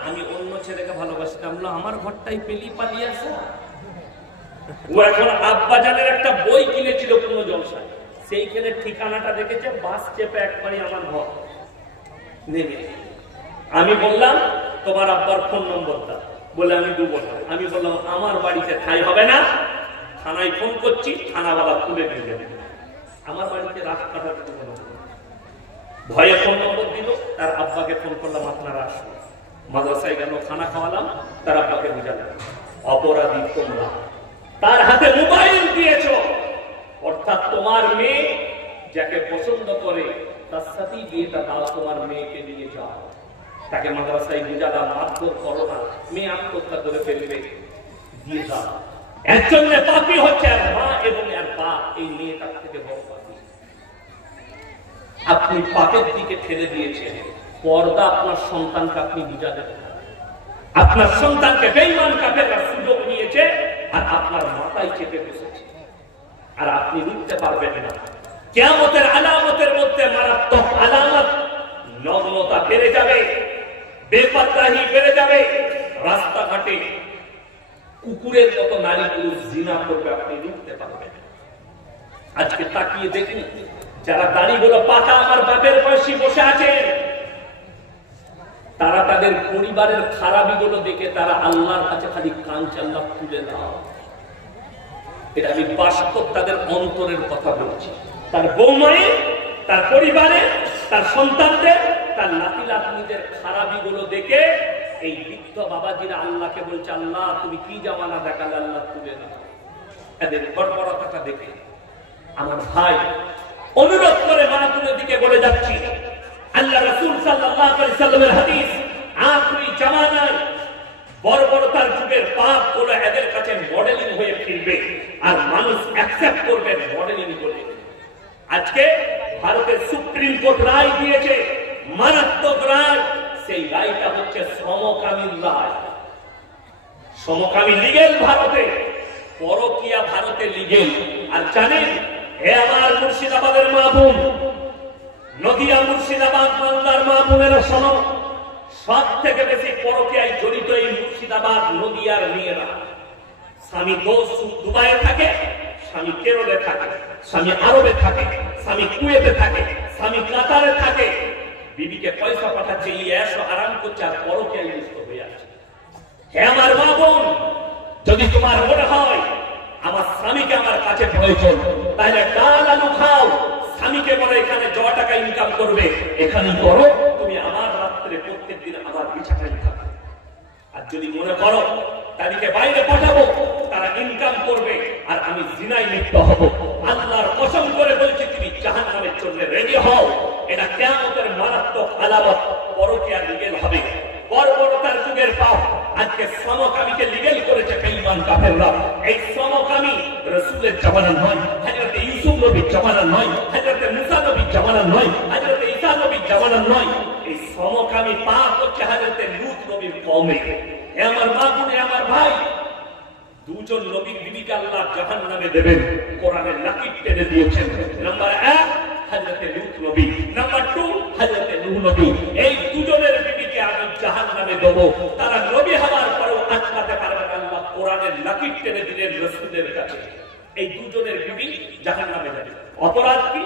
আমি অন্য ছেলেকে ভালোবাসতাম। আমার ঘরটাই পেলি পালিয়ে আসা। ও এখন আব্বা জানের একটা বই কিনেছিল কোনো জলসায়, সেইখানে ঠিকানাটা দেখেছে, বাস চেপে একবারই আমার ঘর নেমে। আমি বললাম তোমার আব্বার ফোন নম্বরটা, বলে আমি দেবো না। আমি বললাম আমার বাড়িতে ঠাঁই হবে না, থানায় ফোন করছি, থানাওয়ালা তুলে দিল। আমার বাড়িতে রাত কাটাতে দেবো না। ভয়ে ফোন নম্বর দিল, তার আব্বাকে ফোন করলাম আপনারা আসুন। মাদ্রাসায় গেল, খানা খাওয়ালাম, তার আব্বাকে বুঝালাম অপরাধী তোমরা, তার হাতে মোবাইল দিয়েছ, অর্থাৎ তোমার মেয়ে যাকে পছন্দ করে তার সাথেই বিয়েটা দাও, তোমার মেয়েকে নিয়ে যাও। তাকে মাদ্রাসায় বুঝালাম মারধর করো না, মেয়ে আত্মহত্যা করে ফেলবে, দিয়ে দাও। এর জন্য পাপী হচ্ছে আর মা এবং এর বাপ, এই মেয়েটার থেকে বড় পাপী। আপনি পাপের দিকে ঠেলে দিয়েছেন। পর্দা আপনার সন্তানকে আপনি বুঝাবেন না। আপনার সন্তানকে বেঈমান কাফেররা সুযোগ নিয়েছে আর আপনার মাথায় চেপে বসেছে, আর আপনি রুখতে পারবেন না। কিয়ামতের আলামতের মধ্যে মারাত্মক আলামত, নগ্নতা বেড়ে যাবে, বেপরদাহি বেড়ে যাবে। রাস্তাঘাটে কুকুরের মতো নারী পুরুষ জিনা করবে, আপনি রুখতে পারবেন না। আজকে তাকিয়ে দেখুন, যারা দাড়িগুলো পাকা আমার বাপের বয়সী বসে আছেন, তারা তাদের পরিবারের খারাপিগুলো দেখে তারা আল্লাহর কাছে খালি কাঁদছে, আল্লাহ তুলে দাও। এটা আমি বাস্তব তাদের অন্তরের কথা বলছি। তার বৌমায়ের, তার পরিবারের, তার সন্তানদের, তার নাতি নাতনিদের খারাপিগুলো দেখে এই বৃদ্ধ বাবাজিরা আল্লাহকে বলছে, আল্লাহ তুমি কি জামানা দেখালে, আল্লাহ তুলে দাও। এদের বর্বরতাটা দেখে আমার ভাই অনুরোধ করে মানাতুলের দিকে বলে যাচ্ছি, আল্লাহ রাসূল সাল্লাল্লাহু আলাইহি সাল্লামের হাদিস, আখিরি জামানায় বর্বরতার যুগের পাপ গুলো এদের কাছে মডেলিং হয়ে ফিরবে আর মানুষ অ্যাকসেপ্ট করবে মডেলিং বলে। আজকে ভারতের সুপ্রিম কোর্ট রায় দিয়েছে, মারাত্মক রায়। সেই রায়টা হচ্ছে সমকামীর রায়। সমকামী লিগেল ভারতে, পরকীয়া ভারতে লিগেল। আর জানেন, হে আমার মুর্শিদাবাদের মা বোন, নদিয়া মুর্শিদাবাদ মালদার মা বোনেরা শোনো, সব থেকে বেশি পরকীয়ায় জড়িত এই মুর্শিদাবাদ নদিয়ার মেয়েরা। স্বামী দুবাইয়ে থাকে, স্বামী কেরলে থাকে, স্বামী আরবে থাকে, স্বামী কুয়েতে থাকে, স্বামী কাতারে থাকে, বিবিকে পয়সা পাঠাচ্ছে, এই এসো আরাম করছে, আর পরকীয়ায় লিপ্ত হয়ে আছে। হে আমার মা বোন, যদি তোমার মনে হয় আমার স্বামীকে আমার কাছে প্রয়োজন, তাহলে ডাল আলু খাও। স্বামীকে বলে এখানে টাকা ইনকাম করবে, এখানেই করো, তুমি আমার রাত্রে প্রত্যেক দিন আমার বিছানায় থাকো। আর যদি মনে করো তাদেরকে বাইরে পাঠাবো, তারা ইনকাম করবে আর আমি জিনায় লিপ্ত হব, আল্লাহর কসম করে বলছি তুমি জাহান্নামের জন্য রেডি হও। এটা কিয়ামতের মারাত্মক আলামত। পরকীয়া লিগেল হবে। বর্বরতার যুগের পাপ আজকে সমকামীকে লিগেল করেছে বেঈমান কাফেররা। এই সমকামী রাসূলের জামানার নয়, হযরত ইউসুফ নবীর জামানার নয়, হযরত মুসা নবীর জামানার নয়, হযরত ঈসা নবীর জামানার নয়। এই সমকামী পাপ হচ্ছে হযরত লূত নবীর কওমে। হে আমার মা বোন, আমার ভাই, দুজন নবীর বিবিকে আল্লাহ জাহান্নামে দেবেন, কোরআনে নাকিব টেনে দিয়েছেন। নাম্বার 1 হযরত লূত নবী, নাম্বার 2 হযরত নূহ নবী। এই দুজনের বিবিকে আমি জাহান্নামে দেব। তারা নবী হওয়ার পরেও আটকাতে পারবে না, আল্লাহ কোরআনের নাকিব টেনে দিলেন রাসূলের কাছে। এই দুজনের বিবি জাহান্নামে যাবে। অপরাধ কি?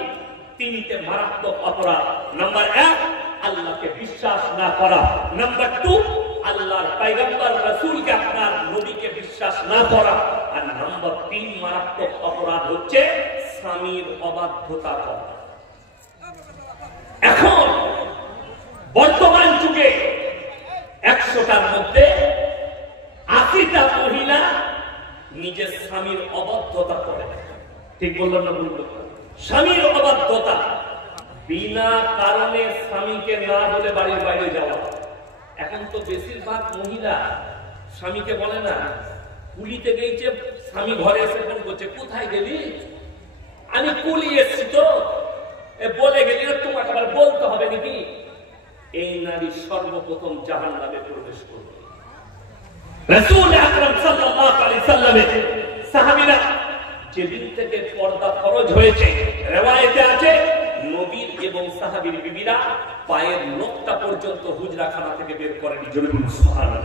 তিনটে মারাত্মক অপরাধ। নাম্বার 1 আল্লাহকে বিশ্বাস না করা। নাম্বার 2 আল্লাহর পয়গম্বর রাসূলকে, আপনার নবীকে বিশ্বাস না করা। আর নাম্বার 3 মারাত্মক অপরাধ হচ্ছে স্বামীর অবাধ্যতা করা। এখন বর্তমান যুগে 100টার মধ্যে 80টা মহিলা নিজের স্বামীর অবাধ্যতা করে। ঠিক বললাম না? বলল স্বামীর অবাধ্যতা, বিনা কারণে স্বামীকে না বলে বাড়ির বাইরে যাওয়া। এখন তো বেশিরভাগ মহিলা স্বামীকে বলে না, কুলিতে গেছে, স্বামী ঘরে এসে ফোন করছে, কোথায় গেলি? আমি কুলি এসছি তো, বলে গেলি, তোমাকে আবার বলতে হবে নাকি? এই নারী সর্বপ্রথম জাহান্নামে প্রবেশ করবে। রাসূল আকরাম সাল্লাল্লাহু আলাইহি সাল্লামের সাহাবীরা যেদিন থেকে পর্দা ফরজ হয়েছে, রিওয়ায়েতে আছে নবীর এবং সাহাবীর বিবিরা পায়ের নখটা পর্যন্ত হুজরাখানা থেকে বের করেনি। জোরে বলুন সুবহানাল্লাহ।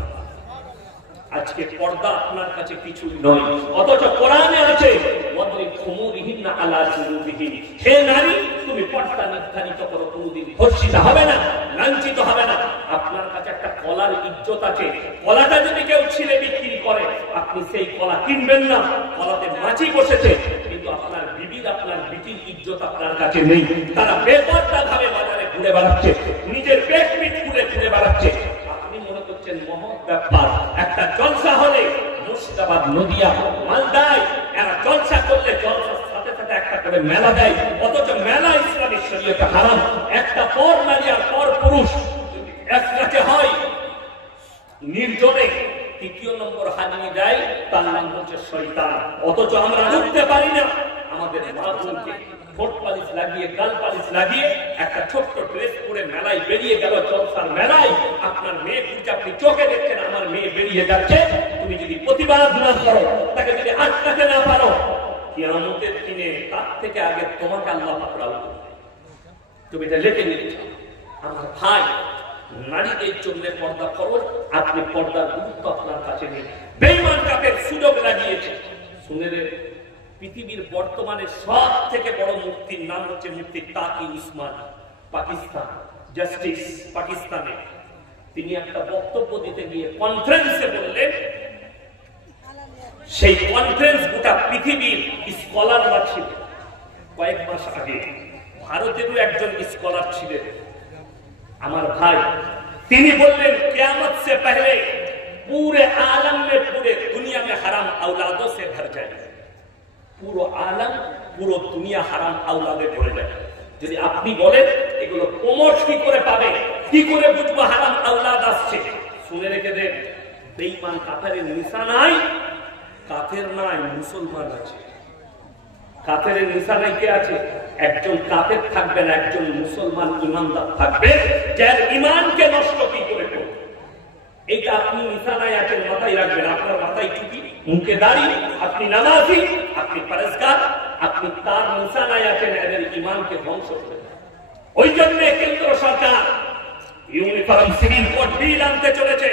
আজকে পর্দা আপনার কাছে কিছু নয়, অথচ কোরআনে আছে ওয়াদরিব খুমুরিহিন্না আলা জুনুবিহিন। হে নারী, তুমি পর্দা নির্ধারিত করো, কোনদিন ধর্ষিত হবে না, লাঞ্ছিত হবে না। আপনার কাছে একটা কলার ইজ্জত আছে, কলাটা যদি কেউ ছিঁড়ে বিক্রি করে, আপনি সেই কলা কিনবেন না। কলাতে মাছি বসেছে, কিন্তু আপনার বিবির, আপনার বিটির ইজ্জত আপনার কাছে নেই। তারা বেপরদা ভাবে বাজারে ঘুরে বেড়াচ্ছে, নিজের পেট পিট খুলে ঘুরে বেড়াচ্ছে। আপনি মনে করছেন মহৎ ব্যাপার। একটা জলসা হলে মুর্শিদাবাদ, নদিয়া, মালদায় এরা জলসা করলে জলসার সাথে সাথে একটা করে মেলা দেয়, অথচ মেলা ইসলামী শরীয়তে হারাম। একটা পর নারী আর পর পুরুষ একসাথে হয় নির্জনে, তৃতীয় নম্বর হাজিরি দেয়, তার নাম হচ্ছে শয়তান। অথচ আমরা রুখতে পারি না। আমাদের মা বোনকে ঠোঁট পালিশ লাগিয়ে, গাল পালিশ লাগিয়ে একটা ছোট্ট ড্রেস পরে মেলায় বেরিয়ে গেল, জলসার মেলায়। আপনার মেয়ে খুঁজে আপনি চোখে দেখছেন আমার মেয়ে বেরিয়ে যাচ্ছে, তুমি যদি প্রতিবাদ না করো, তাকে যদি আটকাতে না পারো, কিয়ামতের দিনে তার থেকে আগে তোমাকে আল্লাহ পাকড়াও করবে। তুমি এটা লেখে নিচ্ছ। আমার ভাই, নারীদের জন্য পর্দা ফরজ। আপনি পর্দার গুরুত্ব আপনার কাছে নেই। বেঈমান কাফের সুযোগ লাগিয়েছে। শুনে রে, পৃথিবীর বর্তমানে সব থেকে বড় মুফতির নাম হচ্ছে মুফতি তাকি উসমান, পাকিস্তান, জাস্টিস পাকিস্তানে। তিনি একটা বক্তব্য দিতে গিয়ে কনফারেন্সে বললেন, সেই কনফারেন্স গোটা পৃথিবীর স্কলাররা ছিল। কয়েক মাস আগে ভারতেরও একজন স্কলার ছিলেন আমার ভাই। তিনি বললেন, কিয়াमत से पहले पूरे आलम में, पूरे दुनिया में हराम औलादों से भर जाएगा। পুরো আলম, পুরো দুনিয়া হারাম আওলাদে ভরে যায়। যদি আপনি বলেন এগুলো প্রমোট কি করে পাবে, কি করে বুঝবো হারাম আওলাদ আসছে? শুনে রেখে দেন, বেঈমান কাফেরের নিশানায় কাফের নাই, মুসলমান আছে। কাফের নিশানায় কে আছে? একজন কাফের থাকবে না, একজন মুসলমান ইমানদার থাকবে, যার ইমানকে নষ্ট কি করে করবে। এইটা আপনি নিশানায় আছেন, মাথায় রাখবেন। আপনার মাথায় টুপি, মুখে দাড়ি, আপনি নামাজি, আপনি পরেশগার, আপনি তার নিশানায় আছেন, এদের ইমানকে ধ্বংস করে। ওই জন্য কেন্দ্র সরকার ইউনিফর্ম সিভিল কোড বিল আনতে চলেছে।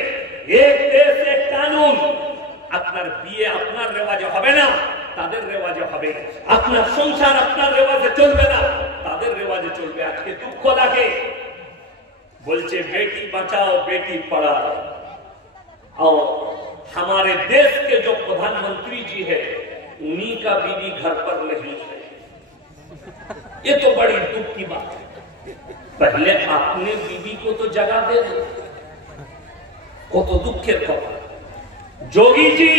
এক দেশ এক কানুন। আপনার বিয়ে আপনার রেওয়াজে হবে না, তাদের রেওয়াজে হবে। আপনার সংসার আপনার রেওয়াজে চলবে না, তাদের রেওয়াজে চলবে। আজকে দুঃখ লাগে, বলছে बेटी बचाओ बेटी पढ़ाओ, और हमारे देश के जो प्रधानमंत्री जी है उन्हीं का बीवी घर पर नहीं है। ये तो बड़ी दुख की बात है। पहले अपने बीवी को तो जगह दे दो। वो तो दुखेर कथा। जोगी जी,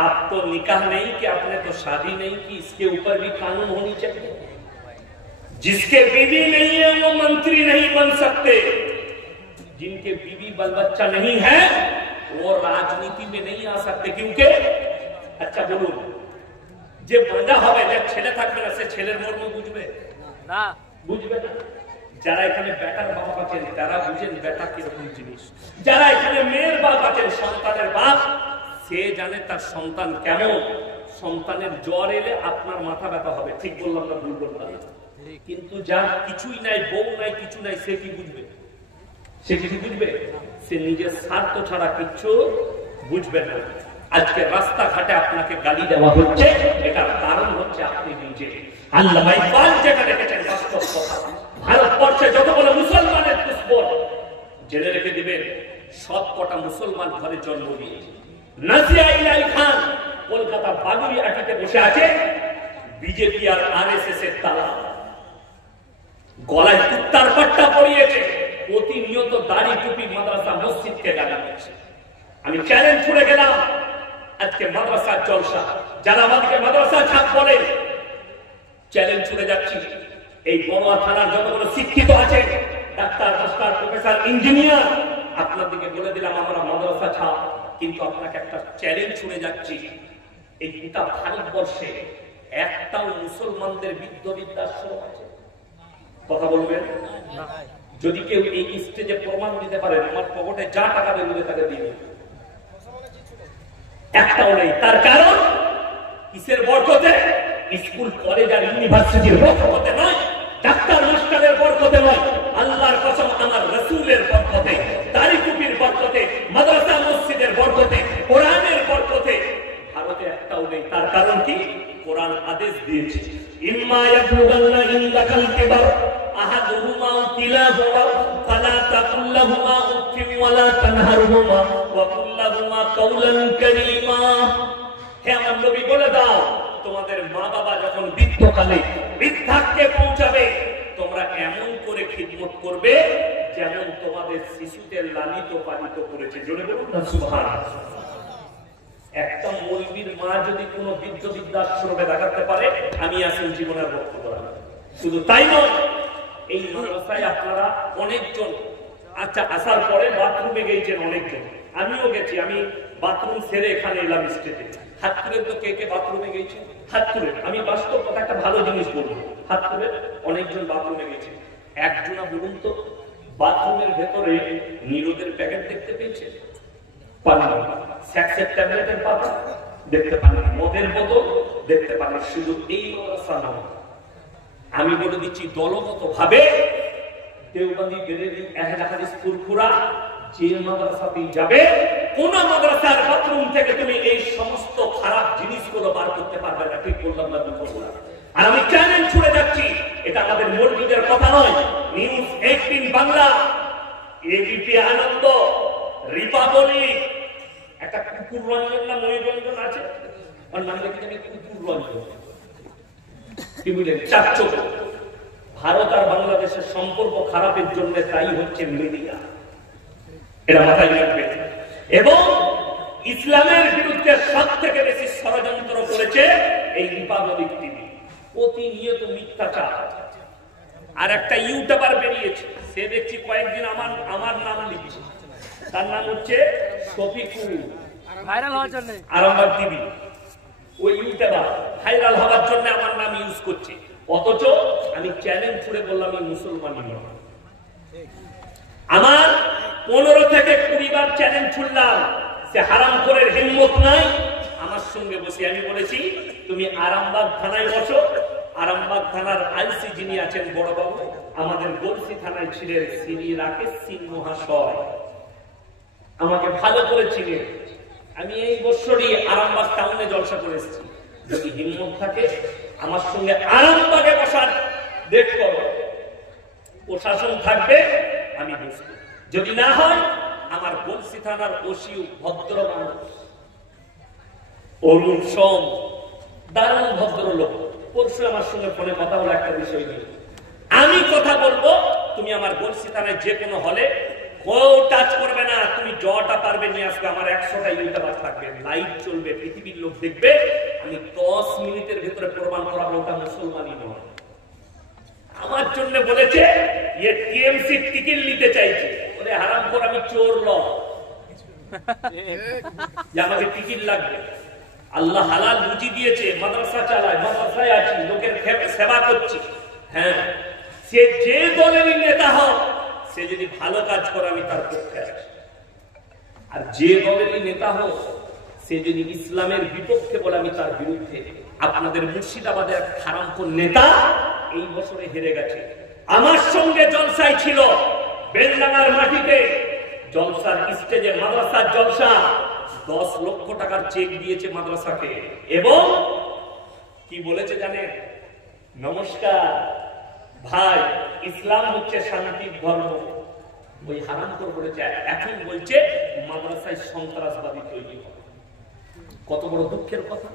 आप तो निकाह नहीं कि आपने तो शादी नहीं की, इसके ऊपर भी कानून होनी चाहिए। जिसके बीवी नहीं है वो मंत्री नहीं बन सकते। जिनके बीवी बाल बच्चा नहीं है वो राजनीति में नहीं आ सकते। क्योंकि अच्छा बोलून, যে বাঁধা হবে, যে ছেলে থাকবে না, সে ছেলের মর্ম বুঝবে না, বুঝবে না। যারা এখানে বেটার বাপ আছেন তারা বুঝেন বেটা কিরকম জিনিস। যারা এখানে মেয়ের বাপ আছেন, সন্তানের বাপ, সে জানে তার সন্তান কেমন। সন্তানের জ্বর এলে আপনার মাথা ব্যথা হবে। ঠিক বললাম না ভুল বললাম? কিন্তু যার কিছুই নাই, বউ নাই, কিছু নাই, সে কি বুঝবে? সে কিছু বুঝবে? সে নিজের স্বার্থ ছাড়া কিচ্ছু বুঝবে না। আজকে রাস্তাঘাটে আপনাকে গালি দেওয়া হচ্ছে, এটার কারণ হচ্ছে আপনি নিজে। আল্লামা ইকবাল যেটা রেখেছেন বাস্তব কথা। ভারতবর্ষে যতগুলো মুসলমানের দুশ্মন জেনে রেখে দিবেন, সব কটা মুসলমান ঘরে জন্ম নিয়েছে। নাজিয়া ইলাহি খান কলকাতার বাগুড়িয়াটিতে বসে আছে, বিজেপি আর আরএসএস এর তালা। গলায় কুত্তার পাট্টা পরিয়েছে, প্রতিনিয়ত দাড়ি টুপি মাদ্রাসা মসজিদকে গালি দিচ্ছে। আমি চ্যালেঞ্জ ছুড়ে গেলাম, আজকে মাদ্রাসার জলসা, যারা আমাদেরকে মাদ্রাসা ছাপ বলে, চ্যালেঞ্জ ছুড়ে যাচ্ছি। এই বড়ুয়া থানার যতগুলো শিক্ষিত আছে, ডাক্তার, মাস্টার, প্রফেসর, ইঞ্জিনিয়ার, আপনাদেরকে বলে দিলাম আমরা মাদ্রাসা ছাপ। কিন্তু আপনাকে একটা চ্যালেঞ্জ ছুড়ে যাচ্ছি, এই গোটা ভারতবর্ষে একটাও মুসলমানদের বিদ্যাশ্রম আছে? কথা বলবেন? যদি কেউ এই স্টেজে প্রমাণ দিতে পারেন, আমার পকেটে যা টাকা দেবে তাকে দিয়ে দিন। একটাও নেই। তার কারণ কিসের বরকতে? স্কুল, কলেজ আর ইউনিভার্সিটির বরকতে নয়, ডাক্তার মাস্টারের বরকতে নয়, আল্লাহর কসম আমার রাসূলের বরকতে, দাড়ি টুপির বরকতে, মাদ্রাসা মসজিদের বরকতে, কোরআনের বরকতে ভারতে একটাও নেই। তার কারণ কি? কোরআন আদেশ দিয়েছে, ইম্মা ইয়াবলুগান্না ইনদাকাল কিবার আহাদুহুমা আও কিলাহুমা ফালা তাকুল লাহুমা উফিন ওয়ালা তানহারহুমা ওয়া কুল লাহুমা কাওলান কারীমা। হে আমার নবী, বলে দাও, তোমাদের মা বাবা যখন বৃদ্ধকালে বৃদ্ধাক্যে পৌঁছাবে, তোমরা এমন করে খিদমত করবে যেমন তোমাদের শিশুদের লালিত পালিত করেছে। জোরে বলুন না সুবহানাল্লাহ। একটা মৌলবীর মা যদি কোনো বৃদ্ধাশ্রমে দেখাতে পারে, আমি আসেন জীবনের বক্তব্য। শুধু তাই নয়, এই মাদ্রাসায় আপনারা অনেকজন আচ্ছা আসার পরে বাথরুমে গেছেন অনেকজন, আমিও গেছি। আমি বাথরুম সেরে এখানে এলাম স্টেজে। হাত তুলে তো কে কে বাথরুমে গেছে? হাত তুলে। আমি বাস্তব কথা একটা ভালো জিনিস বলবো, হাত তুলে অনেকজন বাথরুমে গেছে। একজনা বলুন তো, বাথরুমের ভেতরে নিরোদের প্যাকেট দেখতে পেয়েছে? পাননি। স্যাক্সের ট্যাবলেটের পাতা দেখতে পাননি, মদের বোতল দেখতে পাননি। শুধু এই মাদ্রাসা নয়, আমি বলে দিচ্ছি দলগত ভাবে দেওবন্দি, বেরেলি, আহলে হাদিস, ফুরফুরা যে মাদ্রাসাতেই যাবে, কোন মাদ্রাসার বাথরুম থেকে তুমি এই সমস্ত খারাপ জিনিসগুলো বার করতে পারবে না। ঠিক বললাম না? আর আমি চ্যালেঞ্জ ছুড়ে যাচ্ছি, এটা আমাদের মসজিদের কথা নয়। নিউজ 18 বাংলা, এবিপি আনন্দ, রিপাবলিক, একটা কুকুর রঞ্জন না ময়ূরঞ্জন আছে, ওর নাম দেখি আমি কুকুর রঞ্জন, কি বুঝলেন? চারচো। ভারত আর বাংলাদেশের সম্পর্ক খারাপের জন্য তাই হচ্ছে মিডিয়া, এটা মাথায় রাখবে। এবং ইসলামের বিরুদ্ধে সব থেকে বেশি ষড়যন্ত্র করেছে এই রিপাবলিক টিভি। প্রতিনিয়ত মিথ্যাচার। আর একটা ইউটিউবার বেরিয়েছে, সে দেখছি কয়েকদিন আমার নাম লিখছে, তার নাম হচ্ছে শফিকুল, ভাইরাল হওয়ার জন্য আরামবাগ টিভি, ওই ইউটিউবার ভাইরাল হওয়ার জন্য আমার নাম ইউজ করছে। অথচ আমি চ্যালেঞ্জ ছুড়ে বললাম আমি মুসলমানই নয়। আমার 15 থেকে 20 বার চ্যালেঞ্জ ছুড়লাম, সে হারামখোরের হিম্মত নাই আমার সঙ্গে বসে। আমি বলেছি তুমি আরামবাগ থানায় বসো, আরামবাগ থানার আইসি যিনি আছেন বড়বাবু, আমাদের গলসি থানায় ছিলেন শ্রী রাকেশ সিং মহাশয়, আমাকে ভালো করে চিনেন। আমি এই বছরই আরামবাগ টাউনে জলসা করে এসেছি। যদি হিম্মত থাকে আমার সঙ্গে আরামবাগে বসার দেখ করো, প্রশাসন থাকবে আমি বসবো। যদি না হয় আমার গলসি থানার ওসি ভদ্র মানুষ, অরুণ সোম, দারুণ ভদ্রলোক, পরশু আমার সঙ্গে ফোনে কথা বলে একটা বিষয় নিয়ে। আমি কথা বলবো, তুমি আমার গলসি থানায় যে কোনো হলে কেউ টাচ করবে না, তুমি জটা পারবে নিয়ে আসবে, আমার 100টা ইউটিউবার থাকবে, লাইভ চলবে, পৃথিবীর লোক দেখবে। আমি 10 মিনিটের ভিতরে প্রমাণ করাবো ওটা মুসলমানই নয়। আমার জন্য বলেছে ये টিএমসি টিকিট নিতে চাইছে, ওরে হারামখোর আমি চোর লও যে আমাকে টিকিট লাগবে। আল্লাহ হালাল রুজি দিয়েছে, মাদ্রাসা চালায়, মাদ্রাসায় আছি, লোকের সেবা করছি। হ্যাঁ, সে যে দলেরই নেতা হোক, সে যদি ভালো কাজ করে আমি তার পক্ষে আছি। আর যে দলেরই নেতা হোক, সে যদি ইসলামের বিপক্ষে বলে আমি তার বিরুদ্ধে। আপনাদের মুর্শিদাবাদের এক হারামখোর নেতা এই বছরে হেরে গেছে। আমার সঙ্গে জলসায় ছিল বেলডাঙ্গার মাটিতে, জলসার স্টেজে, মাদ্রাসার জলসা, 10 লক্ষ টাকার চেক দিয়েছে মাদ্রাসাকে। এবং কি বলেছে জানেন? নমস্কার ভাই, ইসলাম হচ্ছে শান্তির ধর্ম। ওই হারামখোর বলেছে, এখন বলছে মাদ্রাসায় সন্ত্রাসবাদী তৈরি হবে। কত বড় দুঃখের কথা,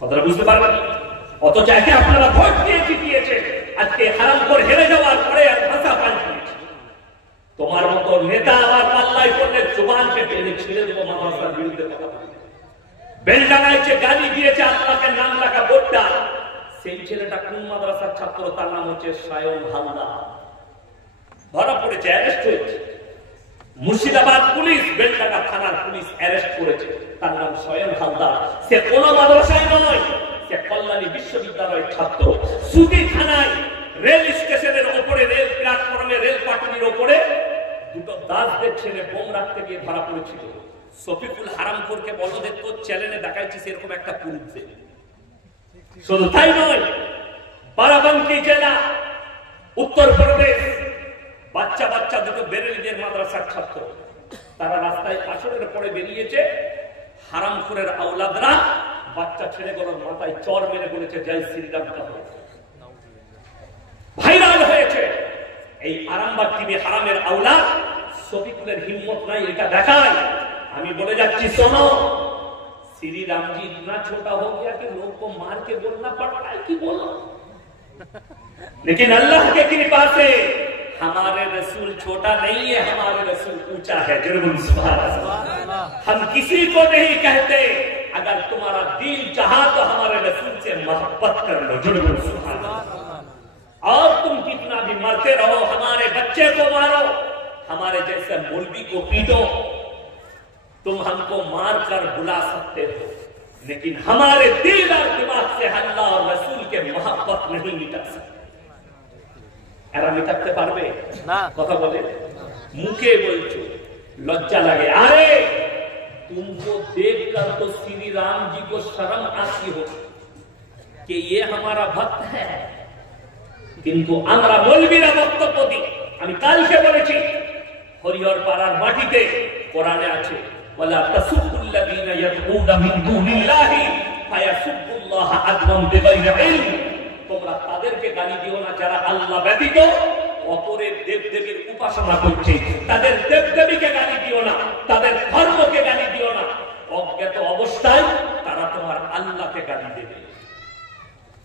কথাটা বুঝতে পারবেন? অথচ একে আপনারা ভোট দিয়ে জিতিয়েছে, আজকে হারামখোর হেরে যাওয়ার পরে আর ভাষা পাল্টিয়েছে। তোমার মতো নেতা আবার পাল্লাই করলে জবান পেটে ছিঁড়ে দেবো মাদ্রাসার বিরুদ্ধে কথা বলতে। বেলডাঙ্গায় যে গালি দিয়েছে আল্লাহকে নাম রাখা ভোটটা, সেই ছেলেটা কোন মাদ্রাসার ছাত্র? তার নাম হচ্ছে সায়ন হালদার। ধরা পড়েছে, অ্যারেস্ট হয়েছে। মুর্শিদাবাদ পুলিশ, বেলডাঙ্গা থানার পুলিশ অ্যারেস্ট করেছে। তার নাম সায়ন হালদার। সে কোন মাদ্রাসায় নয়, সে কল্যাণী বিশ্ববিদ্যালয়ের ছাত্র। সুতি থানায় রেল স্টেশনের উপরে, রেল প্ল্যাটফর্মে, রেল পাটুরির উপরে দুটো দাসদের ছেলে বোম রাখতে গিয়ে ধরা পড়েছিল। শফিকুল হারামখোরকে বলো যে তোর চ্যানেলে দেখাইছিস এরকম একটা পুরুষদের। শুধু তাই নয়, বারাবাঙ্কি জেলা, উত্তরপ্রদেশ, বাচ্চা বাচ্চা দুটো বেরেলিদের মাদ্রাসার ছাত্র, তারা রাস্তায় আসরের পরে বেরিয়েছে। হারামখোরের আওলাদরা বাচ্চা ছেলেগুলোর মাথায় চর মেরে বলেছে জয় শ্রীরাম। ভাইরাল হয়েছে। এই আরামবাগ টিভি হারামের আওলাদ শফিকুলের হিম্মত নাই এটা দেখায়। আমি বলে যাচ্ছি, শোনো, श्री राम जी इतना छोटा हो गया कि लोग को मार के बोलना पड़ता है कि बोलो, लेकिन अल्लाह के कृपा से हमारे रसूल छोटा नहीं है, हमारे रसूल ऊंचा है। जरूर सुभान अल्लाह। हम किसी को नहीं कहते, अगर तुम्हारा दिल चाहा तो हमारे रसूल से मोहब्बत कर लो। जरूर सुभान अल्लाह। और तुम कितना भी मरते रहो, हमारे बच्चे को मारो, हमारे जैसे मौलवी को पीटो, तुम हमको मार कर बुला सकते हो, लेकिन हमारे दिल और दिमाग से अल्लाह और रसूल के मोहब्बत नहीं मिटा सकते। এরা মিটাতে পারবে না? কথা বলে মুখে বলছো, লজ্জা লাগে। আরে तुमको देखकर तो श्री राम जी को शर्म आती हो कि ये हमारा भक्त है, কিন্তু আমরা মৌলবীরা বক্তব্য দিই। আমি কালকে বলেছি, হরিহর পাড়ার মাটিতে কোরআনে আছে, ওয়ালা তাসুবুল্লাযীনা ইয়াদউনা মিন দুনিল্লাহি ফায়াসুবুল্লাহ আদওয়াম বিগাইরি ইলম। তোমরা তাদেরকে গালি দিও না যারা আল্লাহ ব্যতীত অপরের দেবদেবীর উপাসনা করছে। তাদের দেবদেবীকে গালি দিও না, তাদের ধর্মকে গালি দিও না। অজ্ঞাত অবস্থায় তারা তোমার আল্লাহকে গালি দেবে।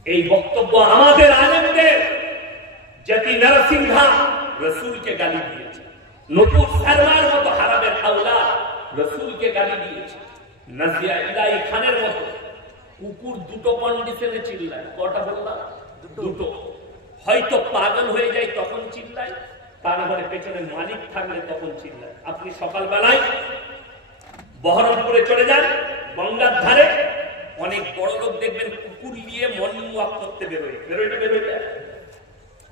এই বক্তব্য আমাদের আলেমদের। জাতি নরসিংহা রসুলকে গালি দিয়েছে, নতুন শর্মার মতো হারামের আওলাদ রসুলকে গালি দিয়েছে, নাজিয়া ইলাহি খানের মতো কুকুর দুটো কন্ডিশনে চিল্লায়। কটা বললাম? দুটো। হয়তো পাগল হয়ে যায় তখন চিল্লায়, তা না হলে পেছনে মালিক থাকলে তখন চিল্লায়। আপনি সকালবেলায় বহরমপুরে চলে যান, গঙ্গার ধারে অনেক বড় লোক দেখবেন কুকুর নিয়ে মর্নিং ওয়াক করতে বেরোয়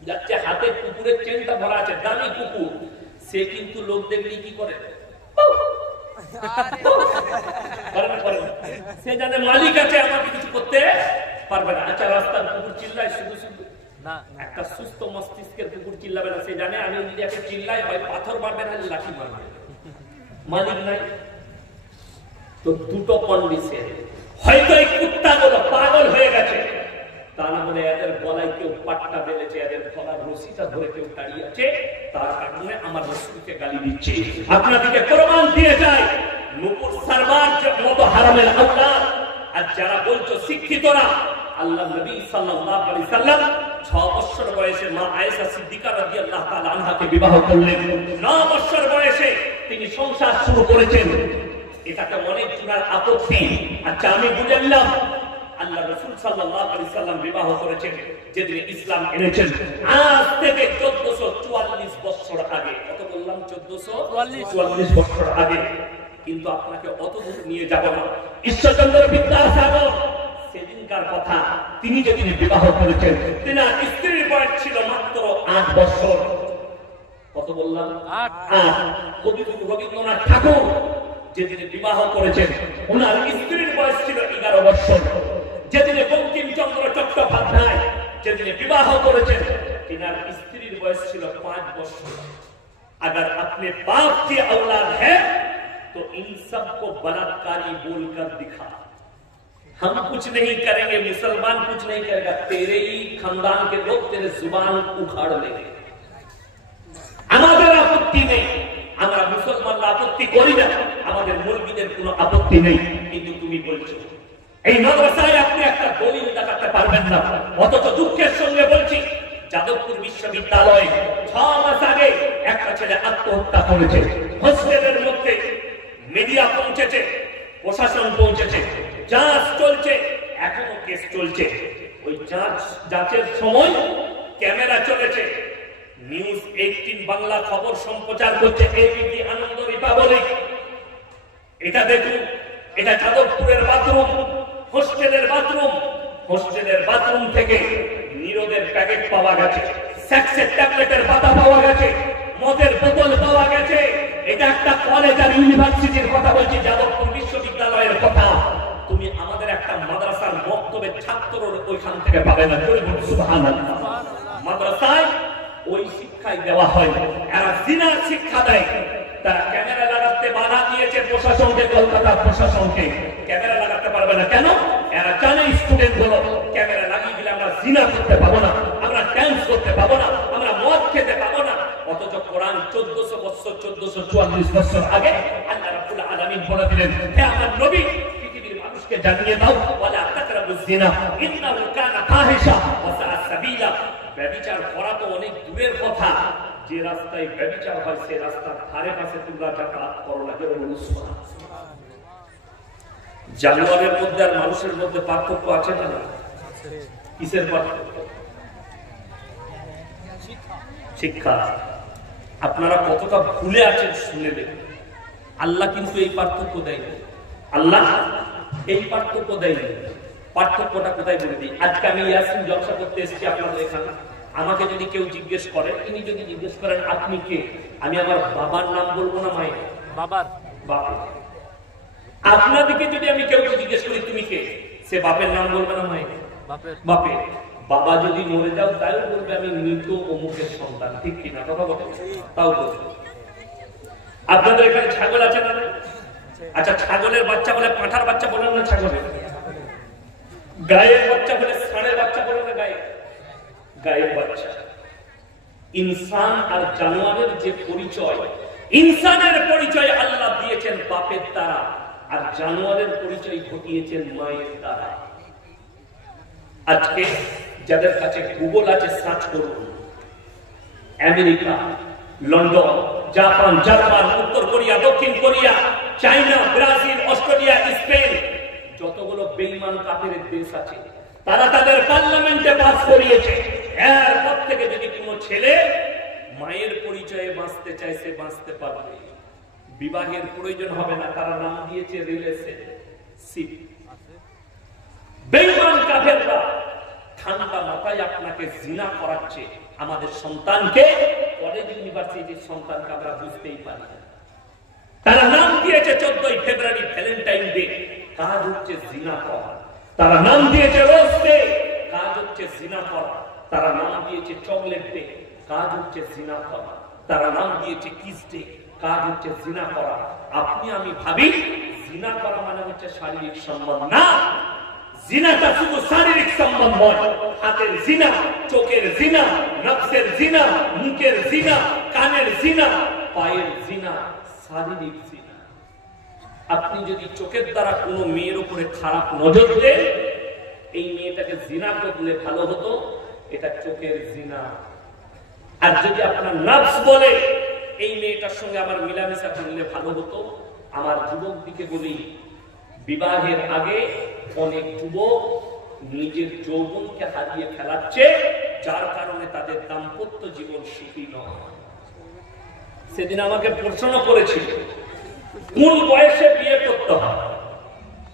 যাচ্ছে, হাতে কুকুরের চেনটা ভরা আছে, দামি কুকুর। সে কিন্তু লোক দেখলে কি করে, সে জানে মালিক আছে, আমাকে কিছু করতে পারবে না। আচ্ছা, রাস্তার কুকুর চিল্লায় শুধু শুধু না, একটা সুস্থ মস্তিষ্কের কুকুর চিল্লাবে না। সে জানে আমি নিজেকে চিল্লাই, হয় পাথর মারবে না লাঠি মারবে, মালিক নাই। তো দুটো কন্ডিশন, হয়তো এই কুত্তাগুলো পাগল হয়ে গেছে, তা না হলে এদের গলায় কেউ পাট্টা বেঁধেছে, এদের গলার রশিটা ধরে কেউ দাঁড়িয়ে আছে, তার কারণে আমার রাসূলকে গালি দিচ্ছে। আপনাদেরকে প্রমাণ দিয়ে যায় নূপুর সারবার মতো হারামের আওলাদ। আর যারা বলছো শিক্ষিতরা, আল্লাহ নবী সাল্লাল্লাহু আলাইহি সাল্লাম 6 বছর বয়সে মা আয়েশা সিদ্দিকা রাদিয়াল্লাহু তাআলা আনহাকে বিবাহ করলেন। 9 বছর বয়সে তিনি সংসার শুরু করেছেন। এটাকে অনেক জনের আপত্তি। আচ্ছা, আমি বুঝলাম আল্লাহ রাসূল সাল্লাল্লাহু আলাইহি সাল্লাম বিবাহ করেছেন যেদিন ইসলাম এনেছেন, আজ থেকে 1444 বছর আগে। কত বললাম? 1444 বছর আগে। কিন্তু আপনাকে অত দূর নিয়ে যাব না। ঈশ্বরচন্দ্র বিদ্যাসাগর সেদিনকার কথা, তিনি যেদিন বিবাহ করেছেন, তিনার স্ত্রীর বয়স ছিল মাত্র 8 বছর। কত বললাম? 8। কবিগুরু রবীন্দ্রনাথ ঠাকুর যেদিন বিবাহ করেছেন, ওনার স্ত্রীর বয়স ছিল 11 বছর। যেদিন বঙ্কিমচন্দ্র চট্টোপাধ্যায় যেদিন বিবাহ করেছেন, তিনার স্ত্রীর বয়স ছিল 5 বছর। अगर अपने बाप की औलाद है तो इन सबको बलात्कारी बोलकर दिखा। हम कुछ नहीं करेंगे, मुसलमान कुछ नहीं करेगा, तेरे ही खानदान के लोग तेरे जुबान उखाड़ लेंगे। আমাদের আপত্তি নেই, আমরা মুসলমানরা আপত্তি করি না, আমাদের মুলবিদের কোনো আপত্তি নেই। কিন্তু তুমি বলছো এই মাদ্রাসায় আপনি একটা দলিল দেখাতে পারবেন না। অথচ দুঃখের সঙ্গে বলছি, যাদবপুর বিশ্ববিদ্যালয়ে 6 মাস আগে একটা ছেলে আত্মহত্যা করেছে। হোস্টেলের মধ্যে মিডিয়া পৌঁছেছে, প্রশাসন পৌঁছেছে, যাচ চলছে, এখনো কেস চলছে। ওই যাচের সময় ক্যামেরা চলেছে, নিউজ 18 বাংলা খবর সম্প্রচার করছে, এবিপি আনন্দ রিপাবলিক। এটা দেখুন, এটা যাদবপুরের বাথরুম, হোস্টেলের বাথরুম। হোস্টেলের বাথরুম থেকে নিরোদের প্যাকেট পাওয়া গেছে, সেক্সের ট্যাবলেটের পাতা পাওয়া গেছে, মদের বোতল পাওয়া গেছে। এটা একটা কলেজ আর ইউনিভার্সিটির কথা বলছি, যাদবপুর বিশ্ববিদ্যালয়ের কথা। তুমি আমাদের একটা মাদ্রাসার বক্তব্যের ছাত্র ওইখান থেকে পাবে না। সুবহানাল্লাহ। মাদ্রাসায় ওই শিক্ষাই দেওয়া হয়, এরা জিনার শিক্ষা দেয়। তারা ক্যামেরা লাগাতে বাধা দিয়েছে প্রশাসনকে, কলকাতা প্রশাসনকে। ক্যামেরা লাগাতে পারবে না কেন? এরা জানে স্টুডেন্ট গুলো ক্যামেরা লাগিয়ে দিলে আমরা জিনা করতে পাবো না, আমরা ড্যান্স করতে পাবো না, আমরা মদ খেতে পাবো না। অথচ কোরআন 1444 বছর আগে আল্লাহ রাব্বুল আলামিন বলে দিলেন, হে আমার নবী, পৃথিবীর মানুষকে জানিয়ে দাও, ওয়ালা তাকরাবুজ জিনা ইন্নাহু কানা ফাহিশা ওয়া সাআ সাবিলা। ব্যভিচার করা তো অনেক দূরের কথা, যে রাস্তায় ব্যভিচার হয় সেই রাস্তার ধারে পাশে তোমরা যাতায়াত করো না। জানোয়ারের মধ্যে আর মানুষের মধ্যে পার্থক্য আছে না? কিসের পার্থক্য? শিক্ষা। আপনারা কতটা ভুলে আছেন শুনে দেখুন। আল্লাহ কিন্তু এই পার্থক্য দেয়নি, আল্লাহ এই পার্থক্য দেয়নি। পার্থক্যটা কোথায় বলে দিই। আজকে আমি ইয়াসিন জলসা করতে এসেছি আপনাদের এখানে। আমাকে যদি কেউ জিজ্ঞেস করেন, তিনি যদি জিজ্ঞেস করেন আপনি কে, আমি আমার বাবার নাম বলবো না মায়ের? বাবার। বাপের। আপনাদেরকে যদি আমি কেউ জিজ্ঞেস করি তুমি কে, সে বাপের নাম বলবে না মায়ের? বাপের। বাপের। বাবা যদি মরে যাও তাও বলবে আমি মৃত অমুকের সন্তান, ঠিক কিনা? কথা বলে তাও বলবে। আপনাদের এখানে ছাগল আছে না? আচ্ছা, ছাগলের বাচ্চা বলে পাঁঠার বাচ্চা বলেন না? ছাগলের গায়ের বাচ্চা বলে ষাঁড়ের বাচ্চা বলে না? গায়ের বাচ্চা। ইনসান আর জানোয়ারের যে পরিচয়, ইনসানের পরিচয় আল্লাহ দিয়েছেন বাপের দ্বারা, আর জানোয়ারের পরিচয় ঘটিয়েছেন মায়ের দ্বারা। আজকে যাদের কাছে গুগল আছে, সার্চ করুন, আমেরিকা, লন্ডন, জাপান, জার্মান, উত্তর কোরিয়া, দক্ষিণ Korea, China, Brazil, Australia, Spain, যতগুলো বেঈমান কাফেরের দেশ আছে, তারা তাদের পার্লামেন্টে পাস করিয়েছে, এরপর থেকে যদি কোনো ছেলে মায়ের পরিচয়ে বাঁচতে চাইছে, বাঁচতে পারবে, বিবাহের প্রয়োজন হবে না, তারা নাম দিয়েছে রিলেশনশিপ। বেঈমান কাফেররা ঠান্ডা মাথায় আপনাকে জিনা করাচ্ছে। আমাদের সন্তানকে, কলেজ ইউনিভার্সিটির সন্তানকে আমরা বুঝতেই পারি না। তারা নাম দিয়েছে 14 ফেব্রুয়ারি ভ্যালেন্টাইন ডে, কাজ হচ্ছে জিনা করা। তারা নাম দিয়েছে রোজ ডে, কাজ হচ্ছে জিনা করা। তারা নাম দিয়েছে চকলেট ডে, কাজ হচ্ছে জিনা করা। তারা নাম দিয়েছে কিস ডে, কাজ হচ্ছে জিনা করা। আপনি আমি ভাবি জিনা করা মানে হচ্ছে শারীরিক সম্বন্ধ। না, জিনাটা শুধু শারীরিক সম্বন্ধ নয়, হাতের জিনা, চোখের জিনা, নফসের জিনা, মুখের জিনা, কানের জিনা, পায়ের জিনা, শারীরিক জিনা। আপনি যদি চোখের দ্বারা কোনো মেয়ের উপরে খারাপ নজর দেন, এই মেয়েটাকে জিনা করলে ভালো হতো, এটা চোখের জিনা। আর যদি আপনার নফস বলে এই মেয়েটার সঙ্গে আমার মিলামেশা করলে ভালো হতো, আমার যুবক দিকে বলি, বিবাহের আগে অনেক যুবক নিজের যৌবনকে হারিয়ে ফেলাচ্ছে, যার কারণে তাদের দাম্পত্য জীবন সুখী নয়। সেদিন আমাকে প্রশ্ন করেছিল কোন বয়সে বিয়ে করতে হয়।